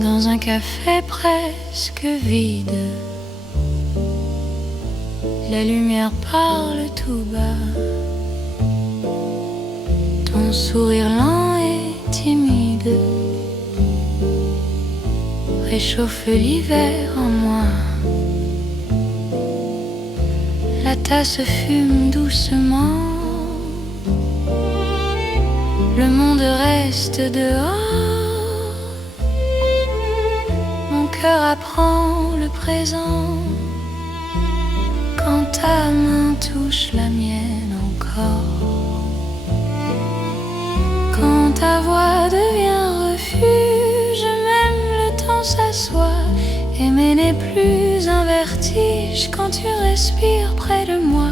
Dans un café presque vide, la lumière parle tout bas. Ton sourire lent et timide réchauffe l'hiver en moi. La tasse fume doucement le monde reste dehors. Mon cœur apprend le présent quand ta main touche la mienne encore. Quand ta voix devient refuge, même le temps s'assoit. Aimer n'est plus un vertige quand tu respires près de moi.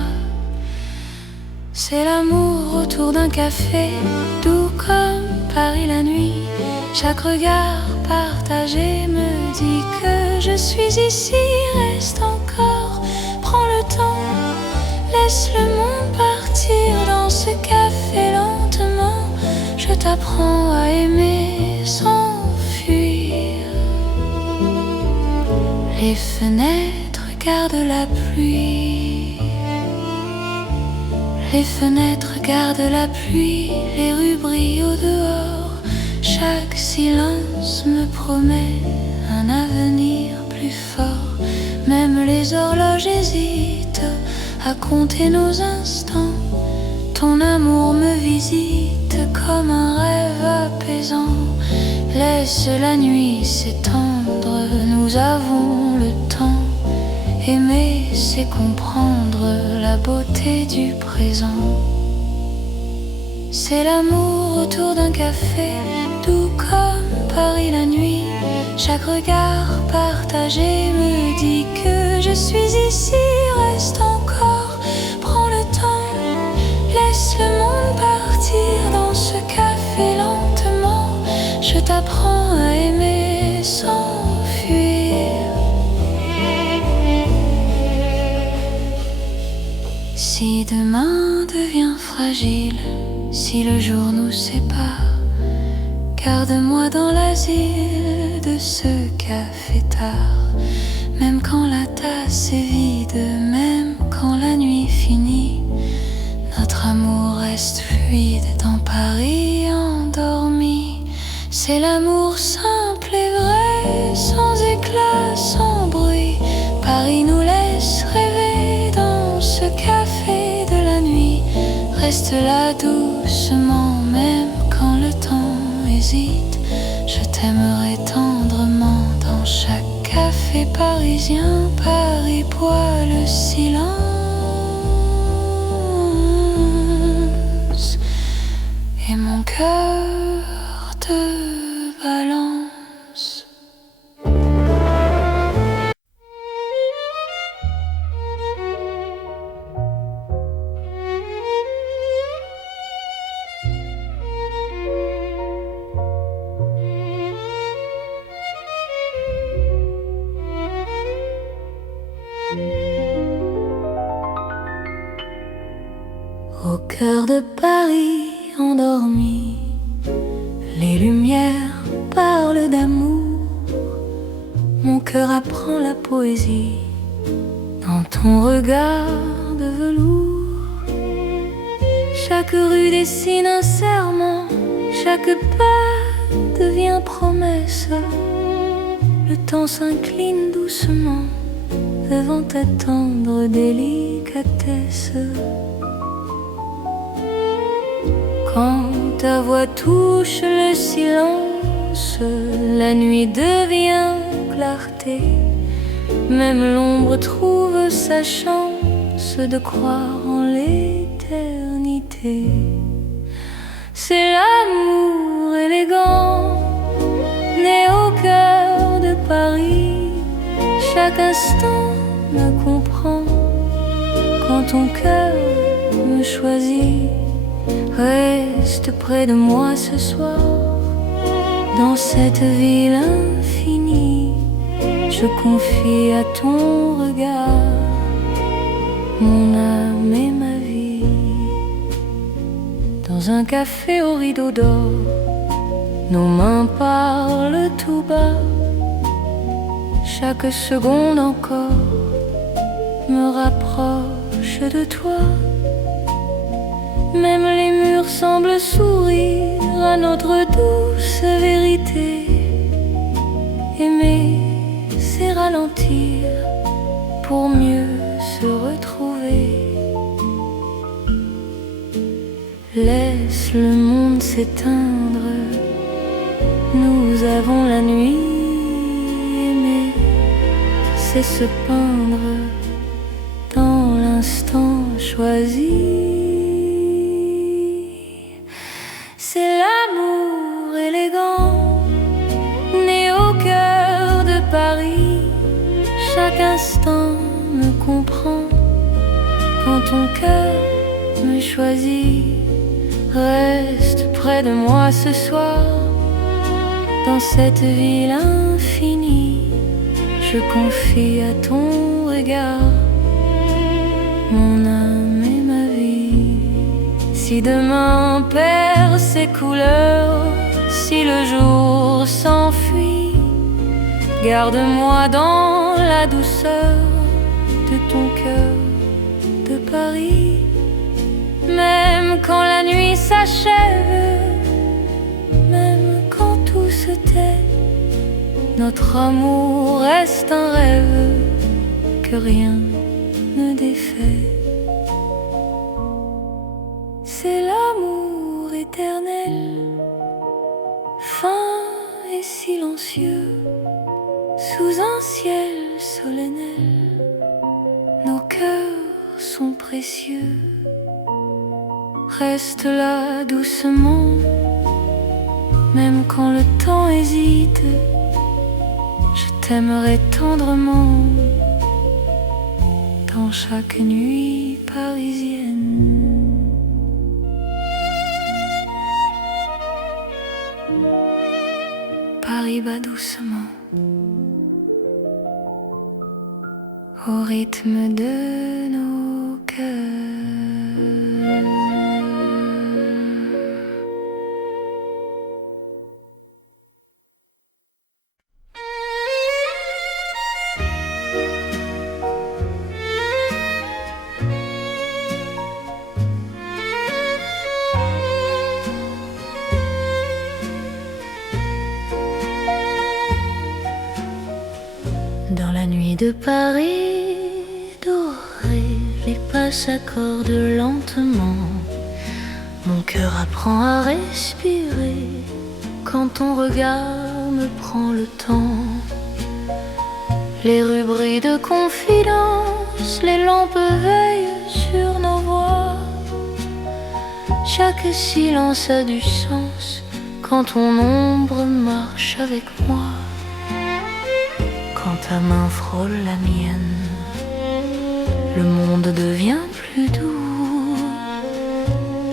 C'est l'amour autour d'un café, doux comme Paris la nuit. Chaque regard partagé me dit que je suis ici. Reste encore, prends le temps, laisse le monde partir dans ce café lentement. Je t'apprends à aimer sans fuir. Les fenêtres gardent la pluie. Les fenêtres gardent la pluie. Les rues brillent au dehors. Chaque silence me promet un avenir plus fort. Même les horloges hésitent à compter nos instants. Ton amour me visite comme un rêve apaisant. Laisse la nuit s'étendre, nous avons le temps. Aimer, c'est comprendre la beauté du présent. C'est l'amour autour d'un café, doux comme Paris la nuit. Chaque regard partagé me dit que je suis ici. Reste encore, prends le temps, laisse le monde partir dans ce café lentement. Je t'apprends à aimer sans fuir. Si demain devient fragile, si le jour nous sépare, garde-moi dans l'asile de ce café tard. Même quand la tasse est vide, même quand la nuit finit, notre amour reste fluide dans Paris endormi. C'est l'amour simple et vrai, sans éclat, sans bruit. Paris nous laisse rêver dans ce café de la nuit. Reste là doucement, même quand le temps hésite. Je t'aimerai tendrement dans chaque café parisien. Paris boit le silence et mon cœur te balance. Au cœur de Paris endormi, les lumières parlent d'amour. Mon cœur apprend la poésie dans ton regard de velours. Chaque rue dessine un serment, chaque pas devient promesse. Le temps s'incline doucement devant ta tendre délicatesse. Quand ta voix touche le silence, la nuit devient clarté. Même l'ombre trouve sa chance de croire en l'éternité. C'est l'amour élégant, né au cœur de Paris. Chaque instant me comprend quand ton cœur me choisit. Reste près de moi ce soir, dans cette ville infinie. Je confie à ton regard mon âme et ma vie. Dans un café au rideau d'or, nos mains parlent tout bas. Chaque seconde encore me rapproche de toi. Même les murs semblent sourire à notre douce vérité. Aimer, c'est ralentir pour mieux se retrouver. Laisse le monde s'éteindre. Nous avons la nuit. Aimer, c'est se peindre dans l'instant choisi. C'est l'amour élégant, né au cœur de Paris. Chaque instant me comprend quand ton cœur me choisit. Reste près de moi ce soir, dans cette ville infinie. Je confie à ton regard mon âme et ma vie. Si demain perd ses couleurs, si le jour s'enfuit, garde-moi dans la douceur de ton cœur de Paris. Même quand la nuit s'achève, même quand tout se tait, notre amour reste un rêve que rien ne défait. C'est l'amour éternel, fin et silencieux, sous un ciel solennel. Nos cœurs sont précieux. Reste là doucement, même quand le temps hésite. Je t'aimerai tendrement dans chaque nuit parisienne. Paris bat doucement au rythme de nos cœurs. Dans la nuit de Paris dorée, les pas s'accordent lentement. Mon cœur apprend à respirer quand ton regard me prend le temps. Les rues brillent de confidence, les lampes veillent sur nos voix. Chaque silence a du sens quand ton ombre marche avec moi. Quand ta main frôle la mienne, le monde devient plus doux.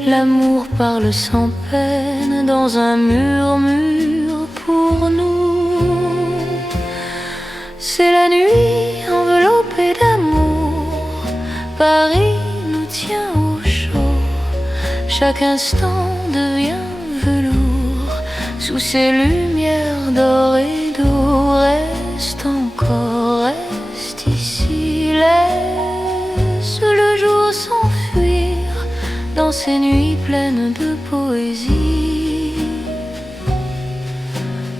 L'amour parle sans peine dans un murmure pour nous. C'est la nuit enveloppée d'amour, Paris nous tient au chaud. Chaque instant devient velours sous ces lumières d'or et d'eau. Reste encore, reste ici, laisse le jour s'enfuir dans ces nuits pleines de poésie.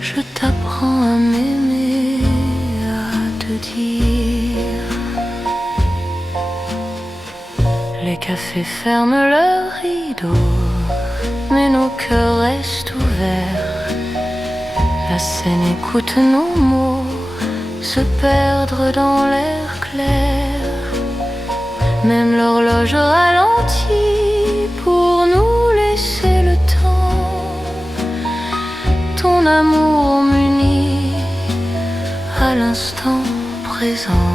Je t'apprends à m'aimer, à te dire. Les cafés ferment leurs rideaux, mais nos cœurs restent ouverts. La scène écoute nos mots se perdre dans l'air clair. Même l'horloge ralentit pour nous laisser le temps. Ton amour m'unit à l'instant présent.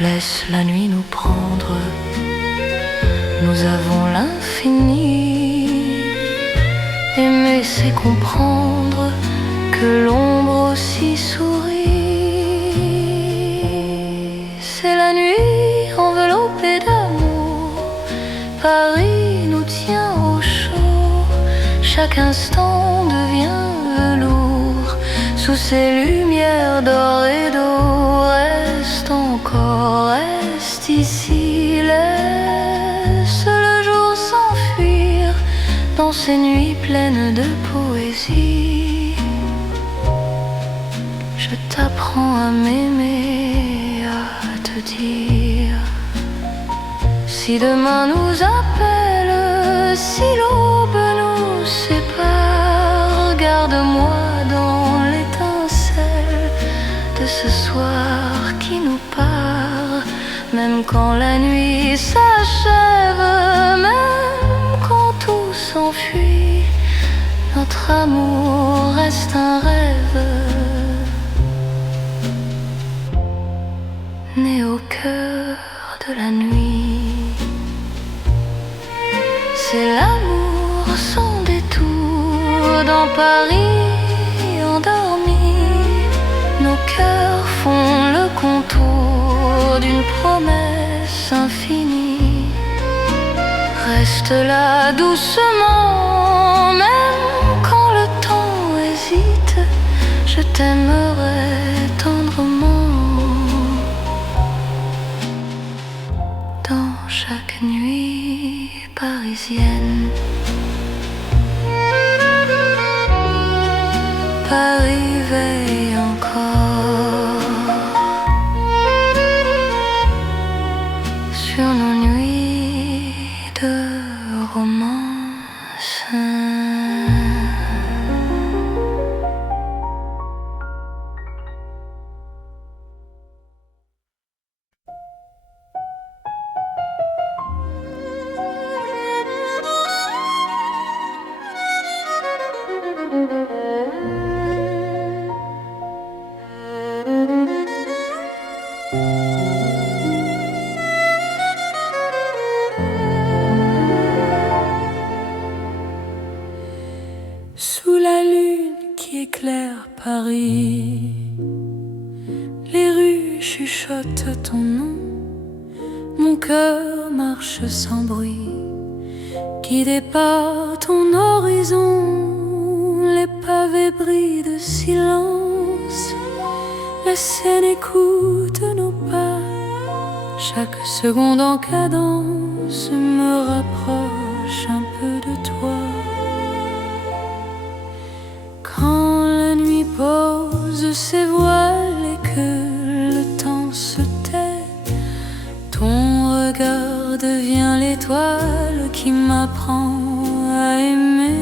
Laisse la nuit nous prendre, nous avons l'infini. Aimer c'est comprendre que l'ombre aussi sourit. C'est la nuit enveloppée d'amour, Paris nous tient au chaud. Chaque instant devient velours sous ces lumières d'or et d'eau. Reste encore, reste ici, laisse le jour s'enfuir dans ces nuits pleines de poésie. Je t'apprends à m'aimer, à te dire. Si demain nous appelle si l'aube nous sépare, garde-moi dans l'étincelle de ce soir qui nous part. Même quand la nuit s'achève, même quand tout s'enfuit, notre amour reste un rêve né au cœur de la nuit. C'est l'amour sans détour dans Paris endormi. Nos cœurs font le contour d'une promesse infinie. Reste là doucement, même quand le temps hésite. Je t'aimerai tendrement dans chaque nuit parisienne. Paris veille encore sur nos nuits de romance. Sous la lune qui éclaire Paris, les rues chuchotent ton nom. Mon cœur marche sans bruit, guidé par ton horizon. Les pavés brillent de silence, la Seine écoute nos pas. Chaque seconde en cadence me rapproche un peu de toi. Quand la nuit pose ses voiles et que le temps se tait, ton regard devient l'étoile qui m'apprend à aimer.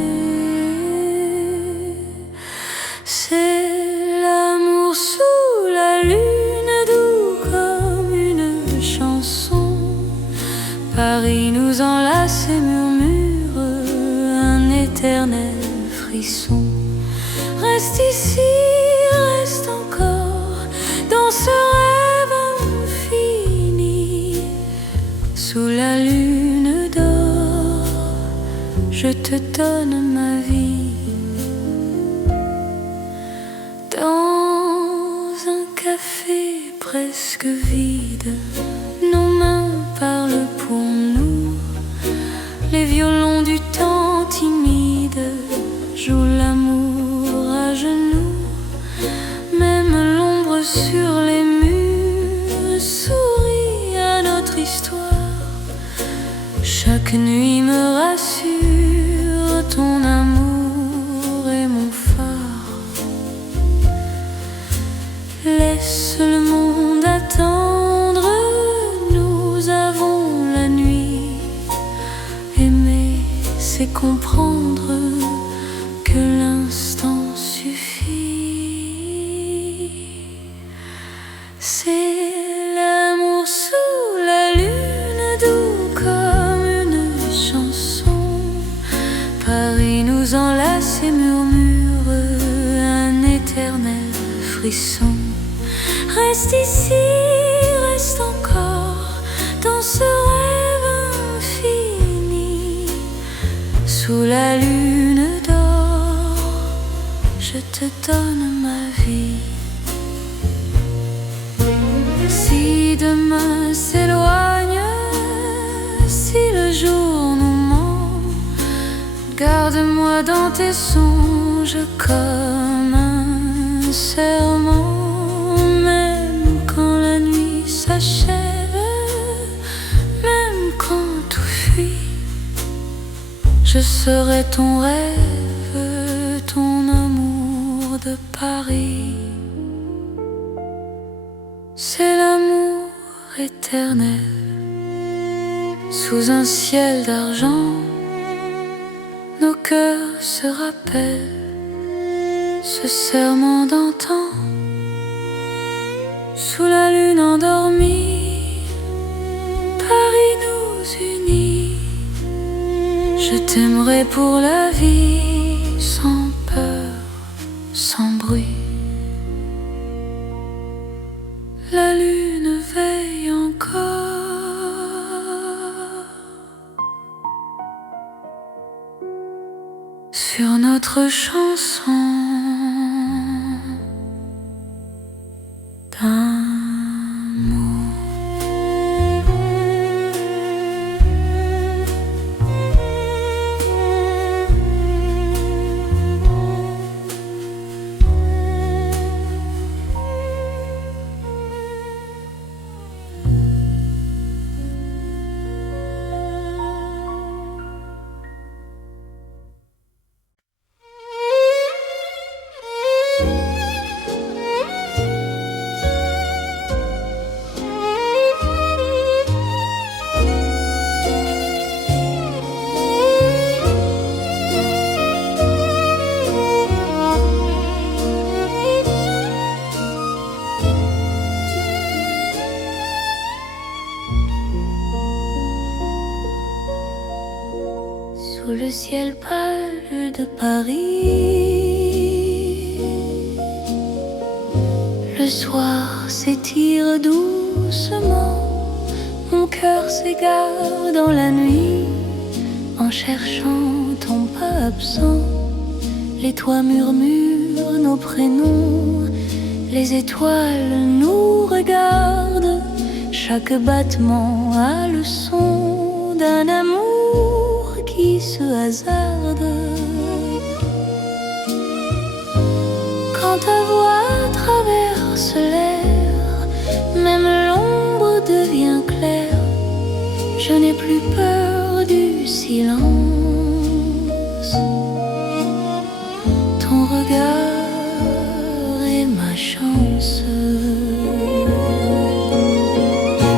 C'est l'amour sous la lune, doux comme une chanson. Paris nous enlace et murmure un éternel frisson. Reste ici, reste encore dans ce rêve infini. Sous la lune d'or, je te donne ma vie. Dans un café presque vide, nos mains parlent pour nous. Les violons du temps timide jouent l'amour à genoux. Même l'ombre sur les murs sourit à notre histoire. Chaque nuit me rassure, ton amour est mon phare. Laisse le monde attendre, nous avons la nuit. Aimer, c'est comprendre que l'instant suffit. C'est l'amour sous la lune, doux comme une chanson. Paris nous enlace et murmure un éternel frisson. Reste ici, reste encore dans ce rêve infini. Sous la lune d'or, je te donne ma vie. Si demain s'éloigne, si le jour nous ment, garde-moi dans tes songes comme un serment. Même quand la nuit s'achève, même quand tout fuit, je serai ton rêve, ton amour de Paris. C'est l'amour éternel sous un ciel d'argent. nos cœurs se rappellent ce serment d'antan. Sous la lune endormie, Paris nous unit. Je t'aimerai pour la vie, sans peur, sans bruit. La lune veille encore sur notre chanson d'amour. Sous le ciel pâle de Paris, le soir s'étire doucement, mon cœur s'égare dans la nuit, en cherchant ton pas absent. Les toits murmurent nos prénoms, les étoiles nous regardent, chaque battement a le son d'un amour qui se hasarde. Quand ta voix traverse l'air, même l'ombre devient claire. Je n'ai plus peur du silence. Ton regard est ma chance.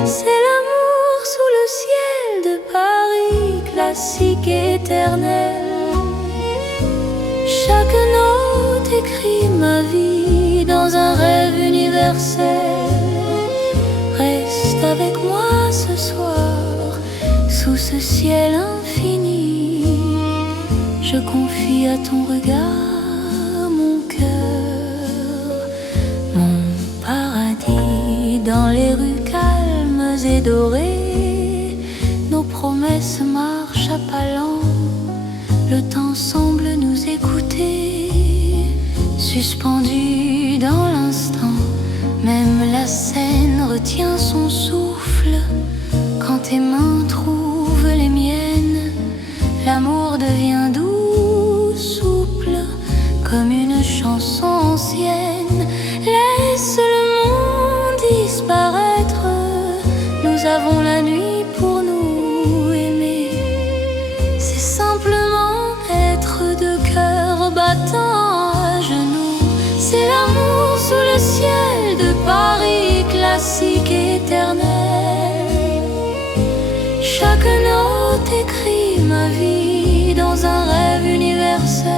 C'est l'amour sous le ciel de Paris, classique éternel. Chaque note écrit ma vie dans un rêve universel. Reste avec moi ce soir, sous ce ciel infini. Je confie à ton regard mon cœur, mon paradis. Dans les rues calmes et dorées, nos promesses marchent à pas lents. Le temps semble nous écouter, suspendu dans l'instant. Même la scène retient son souffle quand tes mains trouvent les miennes. L'amour devient doux, souple, comme une chanson ancienne. Laisse le monde disparaître, nous avons la nuit pour nous aimer. C'est simplement être deux cœurs battants à genoux. C'est l'amour sous le ciel de Paris, classique éternel. Chaque note écrit ma vie dans un rêve universel.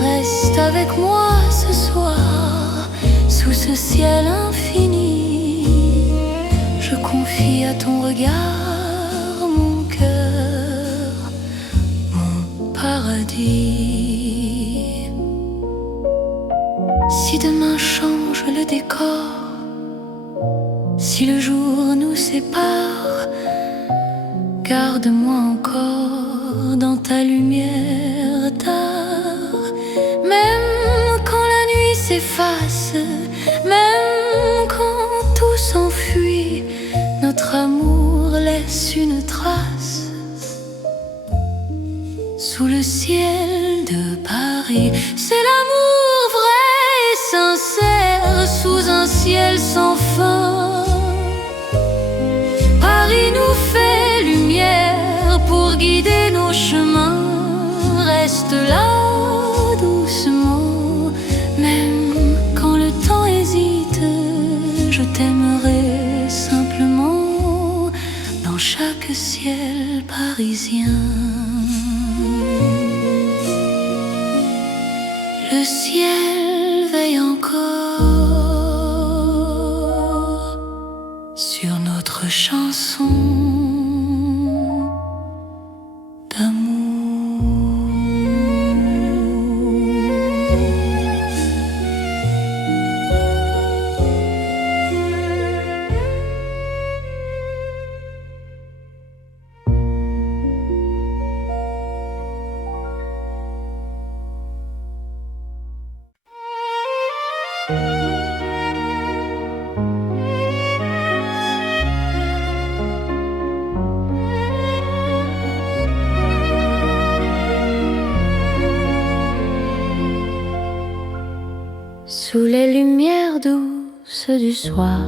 Reste avec moi ce soir, sous ce ciel infini. Je confie à ton regard mon cœur, mon paradis. Si demain change le décor, si le jour nous sépare, garde-moi encore dans ta lumière tard. Même quand la nuit s'efface, même quand tout s'enfuit, notre amour laisse une trace sous le ciel de Paris. C'est l'amour vrai et sincère sous un ciel sans fin. Paris nous fait lumière pour guider nos chemins. Reste là doucement, même quand le temps hésite. Je t'aimerai simplement dans chaque ciel parisien. Le ciel veille encore sur notre chanson d'amour. Sous les lumières douces du soir,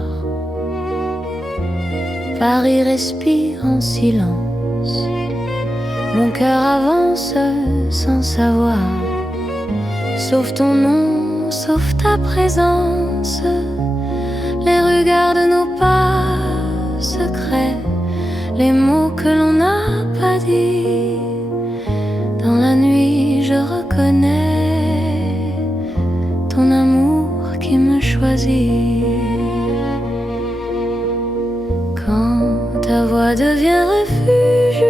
Paris respire en silence. Mon cœur avance sans savoir, sauf ton nom, sauf ta présence. Les regards de nos pas secrets, les mots que l'on n'a pas dit. Dans la nuit je reconnais ton amour qui me choisit. Quand ta voix devient refuge,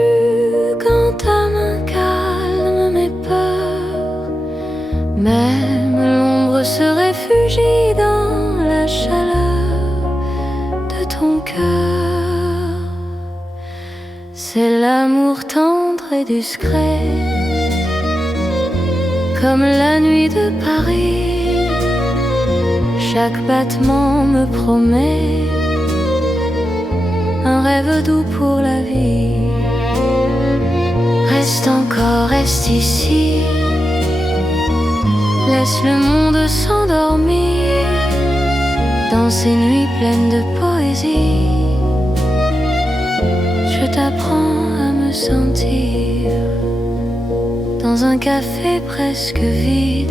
quand ta main calme mes peurs, même l'ombre se réfugie dans la chaleur de ton cœur. C'est l'amour tendre et discret, comme la nuit de Paris. Chaque battement me promet un rêve doux pour la vie. Reste encore, reste ici, laisse le monde s'endormir dans ces nuits pleines de poésie. Je t'apprends à me sentir dans un café presque vide.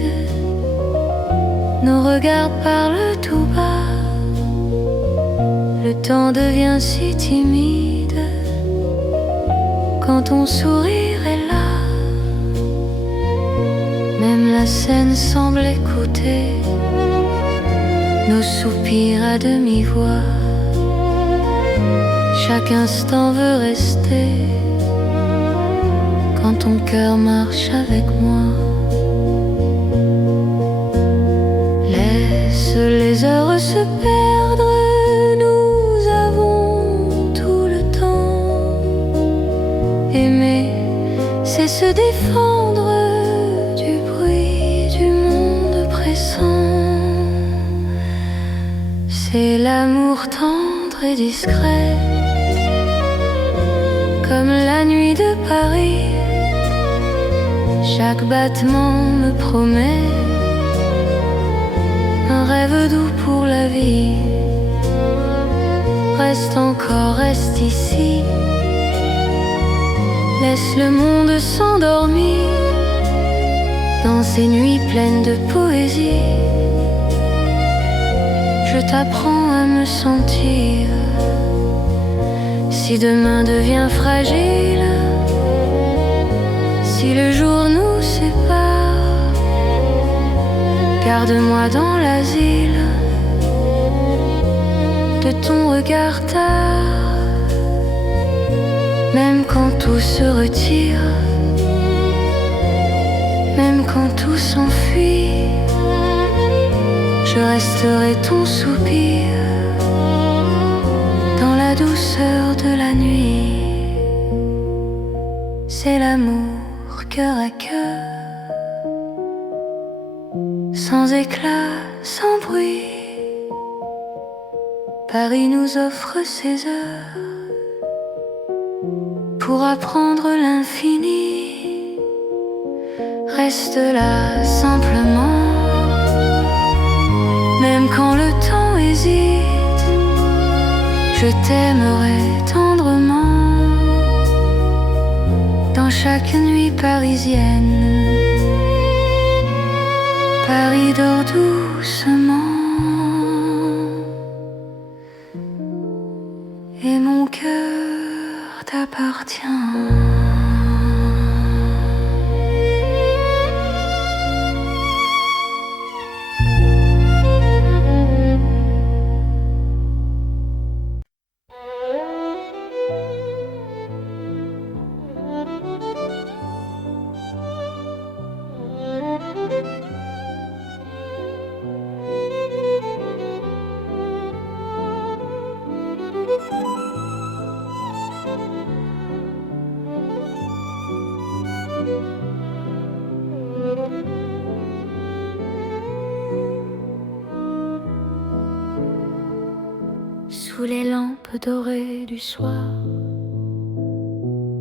Nos regards parlent tout bas, le temps devient si timide quand ton sourire est là. Même la scène semble écouter nos soupirs à demi-voix. Chaque instant veut rester quand ton cœur marche avec moi. Laisse les heures se perdre, nous avons tout le temps. Aimer, c'est se défendre du bruit du monde pressant. C'est l'amour tendre et discret, comme la nuit de Paris. Chaque battement me promet un rêve doux pour la vie. Reste encore, reste ici, laisse le monde s'endormir dans ces nuits pleines de poésie. Je t'apprends à me sentir. Si demain devient fragile, si le jour nous sépare, garde-moi dans l'asile de ton regard tard. Même quand tout se retire, même quand tout s'enfuit, je resterai ton soupir dans la douceur de la nuit. C'est l'amour cœur à cœur, sans éclat, sans bruit. Paris nous offre ses heures pour apprendre l'infini. Reste là simplement, même quand le temps hésite, je t'aimerai tendrement dans chaque nuit parisienne. Paris dort doucement et mon cœur t'appartient. Sous les lampes dorées du soir,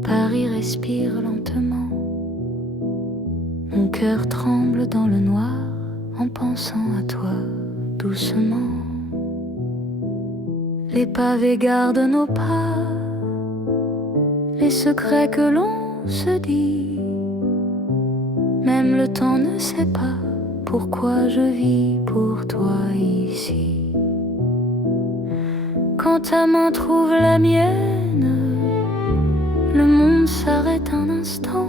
Paris respire lentement. Mon cœur tremble dans le noir en pensant à toi doucement. Les pavés gardent nos pas, les secrets que l'on se dit. Même le temps ne sait pas pourquoi je vis pour toi ici. Quand ta main trouve la mienne, le monde s'arrête un instant.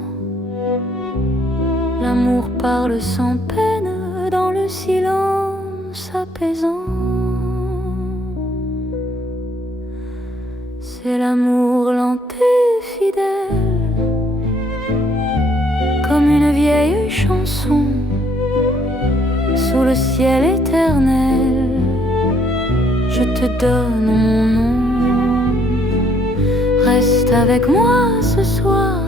L'amour parle sans peine dans le silence apaisant. C'est l'amour lent et fidèle, comme une vieille chanson sous le ciel éternel. Je te donne mon nom. Reste avec moi ce soir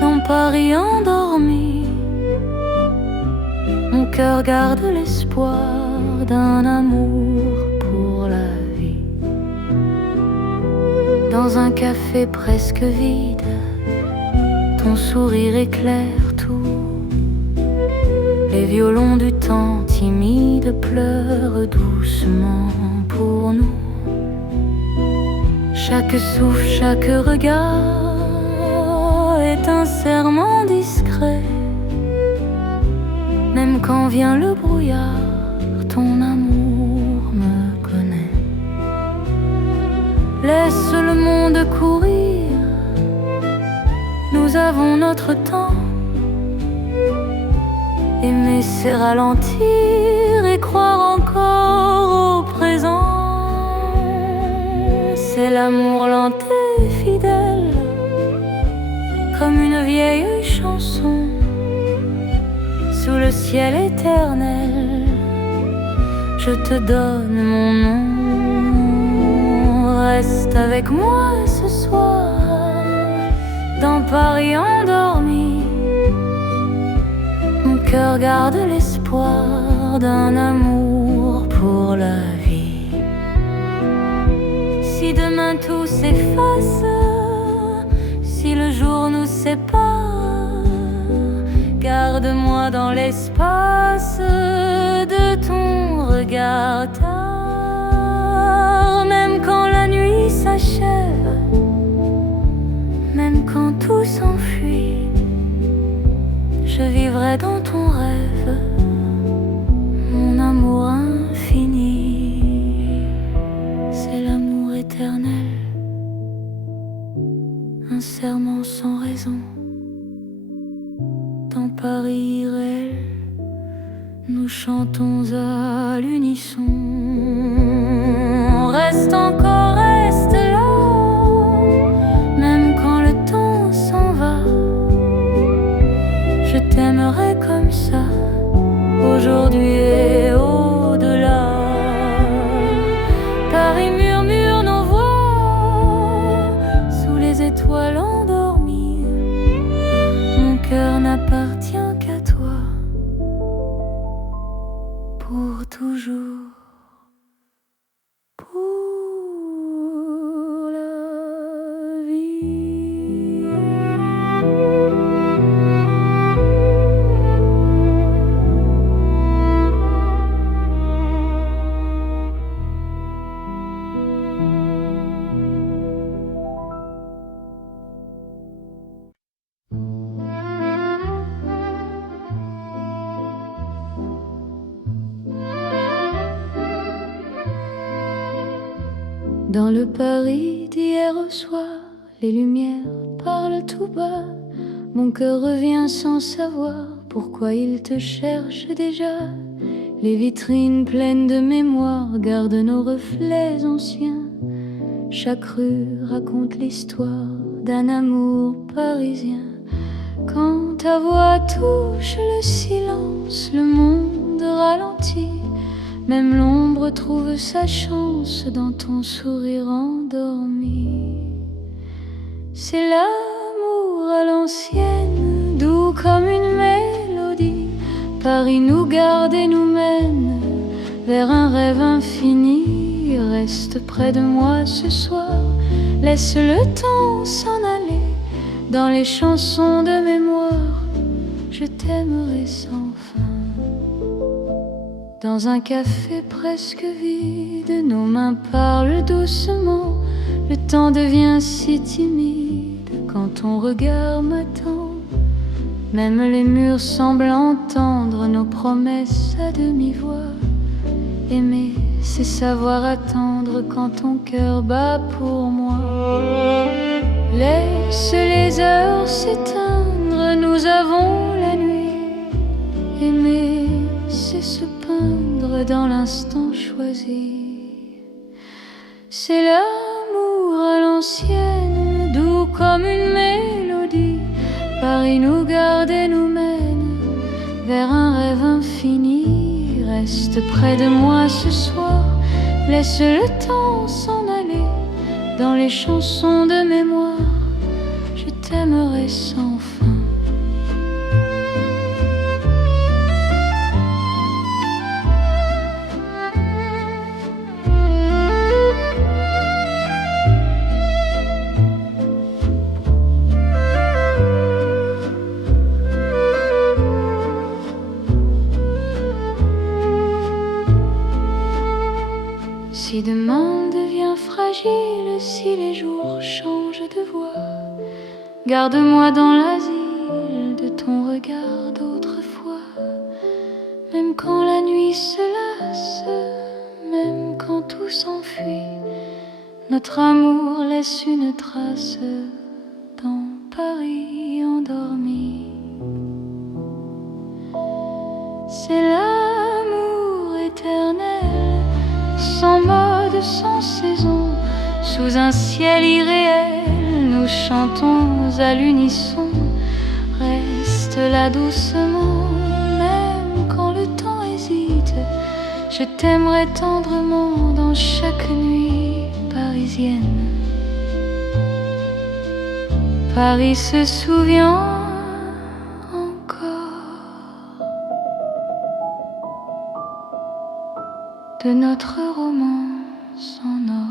dans Paris endormi. Mon cœur garde l'espoir d'un amour pour la vie. Dans un café presque vide, ton sourire éclaire tout. Les violons du temps timide pleurent doucement pour nous. Chaque souffle, chaque regard est un serment discret. Même quand vient le brouillard, ton amour me connaît. Laisse le monde courir, nous avons notre temps. Aimer c'est ralentir et croire encore au présent. C'est l'amour lent et fidèle, comme une vieille chanson sous le ciel éternel. Je te donne mon nom. Reste avec moi ce soir dans Paris endormi. Mon cœur garde l'espoir d'un amour pour la vie. Si demain tout s'efface, si le jour nous sépare, garde-moi dans l'espace de ton regard tard. Même quand la nuit s'achève, même quand tout s'enfuit, je vivrai dans ton rêve, mon amour infini. C'est l'amour éternel, un serment sans raison. Dans Paris irréel, nous chantons à l'unisson. Reste encore, reste là, même quand le temps s'en va. Je t'aimerai comme ça, aujourd'hui et au-delà. Paris murmure nos voix sous les étoiles endormies. Mon cœur n'appartient qu'à toi pour toujours. Pour la vie. Dans le Paris d'hier au soir, les lumières parlent tout bas. Mon cœur revient sans savoir pourquoi il te cherche déjà. Les vitrines pleines de mémoire gardent nos reflets anciens. Chaque rue raconte l'histoire d'un amour parisien. Quand ta voix touche le silence, le monde ralentit. Même l'ombre trouve sa chance dans ton sourire endormi. C'est l'amour à l'ancienne, doux comme une mélodie. Paris nous garde et nous mène vers un rêve infini. Reste près de moi ce soir, laisse le temps s'en aller. Dans les chansons de mémoire, je t'aimerai sans fin. Dans un café presque vide, nos mains parlent doucement. Le temps devient si timide quand ton regard m'attend. Même les murs semblent entendre nos promesses à demi-voix. Aimer, c'est savoir attendre quand ton cœur bat pour moi. Laisse les heures s'éteindre, nous avons la nuit. Aimer, c'est se peindre dans l'instant choisi. C'est l'amour à l'ancienne, doux comme une mélodie. Paris nous garde et nous mène vers un rêve infini. Reste près de moi ce soir, laisse le temps s'en aller. Dans les chansons de mémoire, je t'aimerai sans fin. Si demain devient fragile, si les jours changent de voix, garde-moi dans l'asile de ton regard d'autrefois. Même quand la nuit se lasse, même quand tout s'enfuit, notre amour laisse une trace dans Paris endormi. C'est l'amour éternel, sans mode, sans saison, sous un ciel irréel, nous chantons à l'unisson. Reste là doucement, même quand le temps hésite. Je t'aimerai tendrement dans chaque nuit parisienne. Paris se souvient encore de notre romance en or.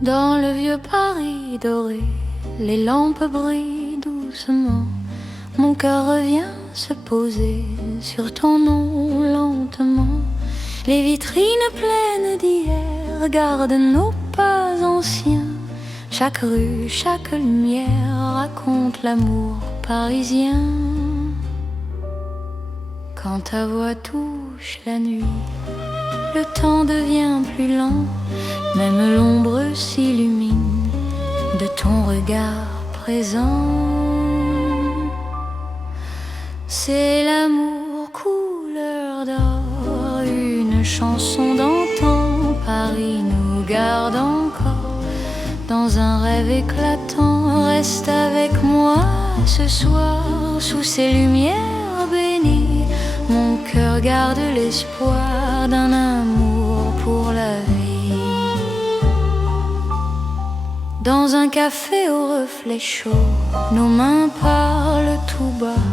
Dans le vieux Paris doré, les lampes brillent doucement. Mon cœur revient se poser sur ton nom lentement. Les vitrines pleines d'hier gardent nos pas anciens. Chaque rue, chaque lumière raconte l'amour parisien. Quand ta voix touche la nuit, le temps devient plus lent. Même l'ombre s'illumine de ton regard présent. C'est l'amour couleur d'or, une chanson d'antan. Paris nous garde encore dans un rêve éclatant. Reste avec moi ce soir sous ces lumières bénies. Mon cœur garde l'espoir d'un amour pour la vie. Dans un café au reflet chaud, nos mains parlent tout bas.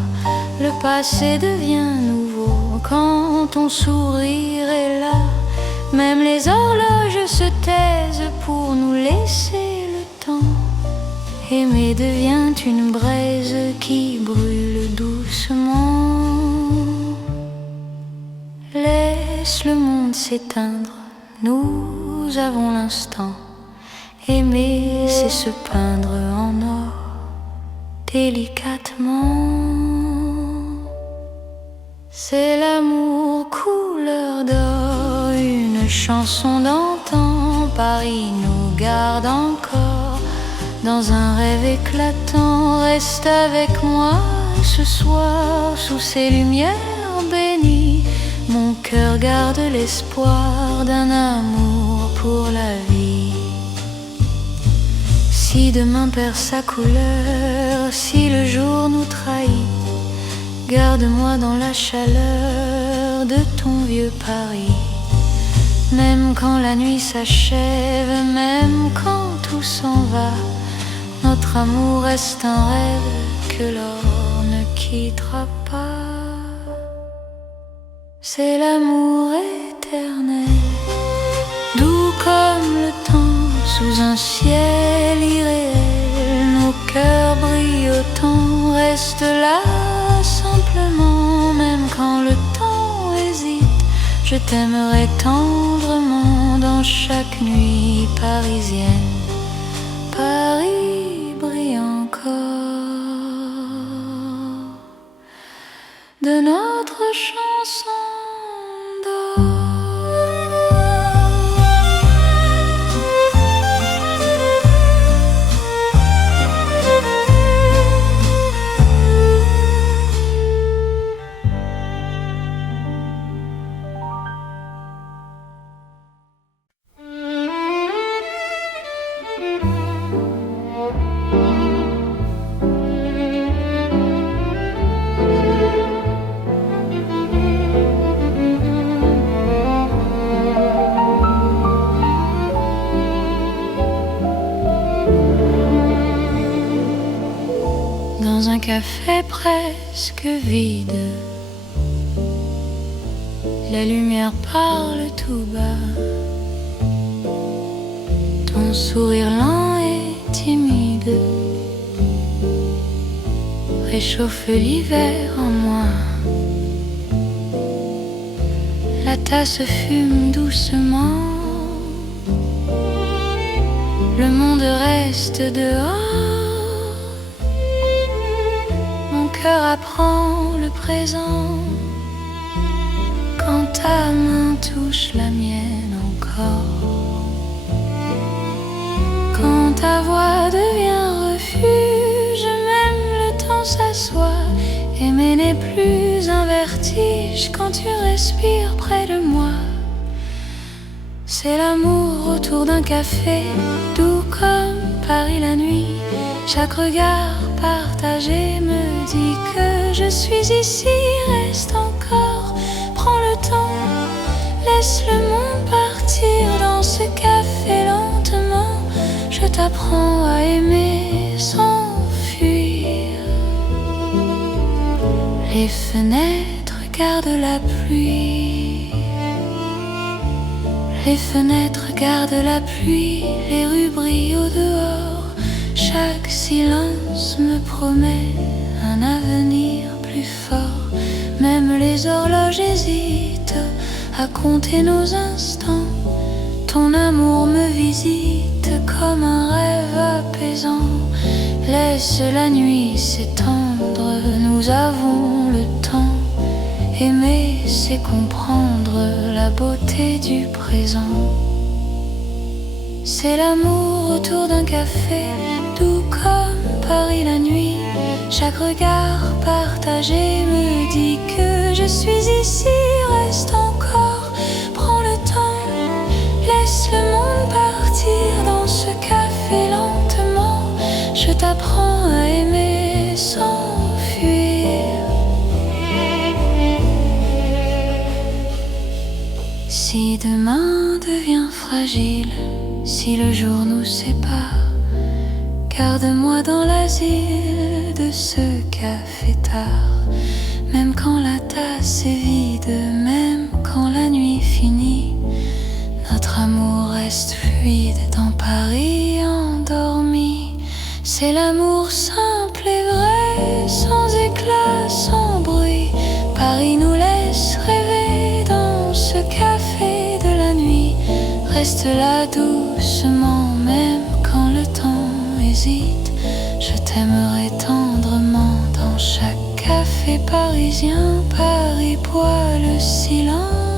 Le passé devient nouveau quand ton sourire est là. Même les horloges se taisent pour nous laisser le temps. Aimer devient une braise qui brûle doucement. Laisse le monde s'éteindre, nous avons l'instant. Aimer, c'est se peindre en or, délicatement. C'est l'amour couleur d'or, une chanson d'antan. Paris nous garde encore dans un rêve éclatant. Reste avec moi ce soir sous ces lumières béni. Mon cœur garde l'espoir d'un amour pour la vie. Si demain perd sa couleur, si le jour nous trahit, garde-moi dans la chaleur de ton vieux Paris. Même quand la nuit s'achève, même quand tout s'en va, notre amour reste un rêve que l'or ne quittera pas. C'est l'amour éternel, doux comme le temps, sous un ciel irréel. Nos cœurs brillent autant, restent là simplement. Même quand le temps hésite, je t'aimerai tendrement dans chaque nuit parisienne. Paris brille encore de notre chanson d'or. Dans un café presque vide, la lumière parle tout bas. Ton sourire lent et timide réchauffe l'hiver en moi. La tasse fume doucement, le monde reste dehors. Mon cœur apprend le présent quand ta main touche la mienne encore. Quand ta voix devient refuge, même le temps s'assoit. Aimer n'est plus un vertige quand tu respires près de moi. C'est l'amour autour d'un café, doux comme Paris la nuit. Chaque regard partagé me dit que je suis ici. Reste encore, prends le temps, laisse le monde partir dans ce café lentement. Je t'apprends à aimer sans fuir. Les fenêtres gardent la pluie. Les fenêtres gardent la pluie. Les rues brillent au dehors. Chaque silence me promet un avenir plus fort. Même les horloges hésitent à compter nos instants. Ton amour me visite comme un rêve apaisant. Laisse la nuit s'étendre, nous avons le temps. Aimer, c'est comprendre la beauté du présent. C'est l'amour autour d'un café, doux comme Paris la nuit. Chaque regard partagé me dit que je suis ici. Reste encore, prends le temps, laisse le monde partir dans ce café lentement. Je t'apprends à aimer sans fuir. Si demain devient fragile, si le jour nous sépare, garde-moi dans l'asile de ce café tard. Même quand la tasse est vide, même quand la nuit finit, notre amour reste fluide dans Paris endormi. C'est l'amour simple et vrai, sans éclat, sans bruit. Paris nous laisse rêver dans ce café de la nuit. Reste là doucement, même quand le temps hésite. Je t'aimerai tendrement dans chaque café parisien. Paris boit le silence.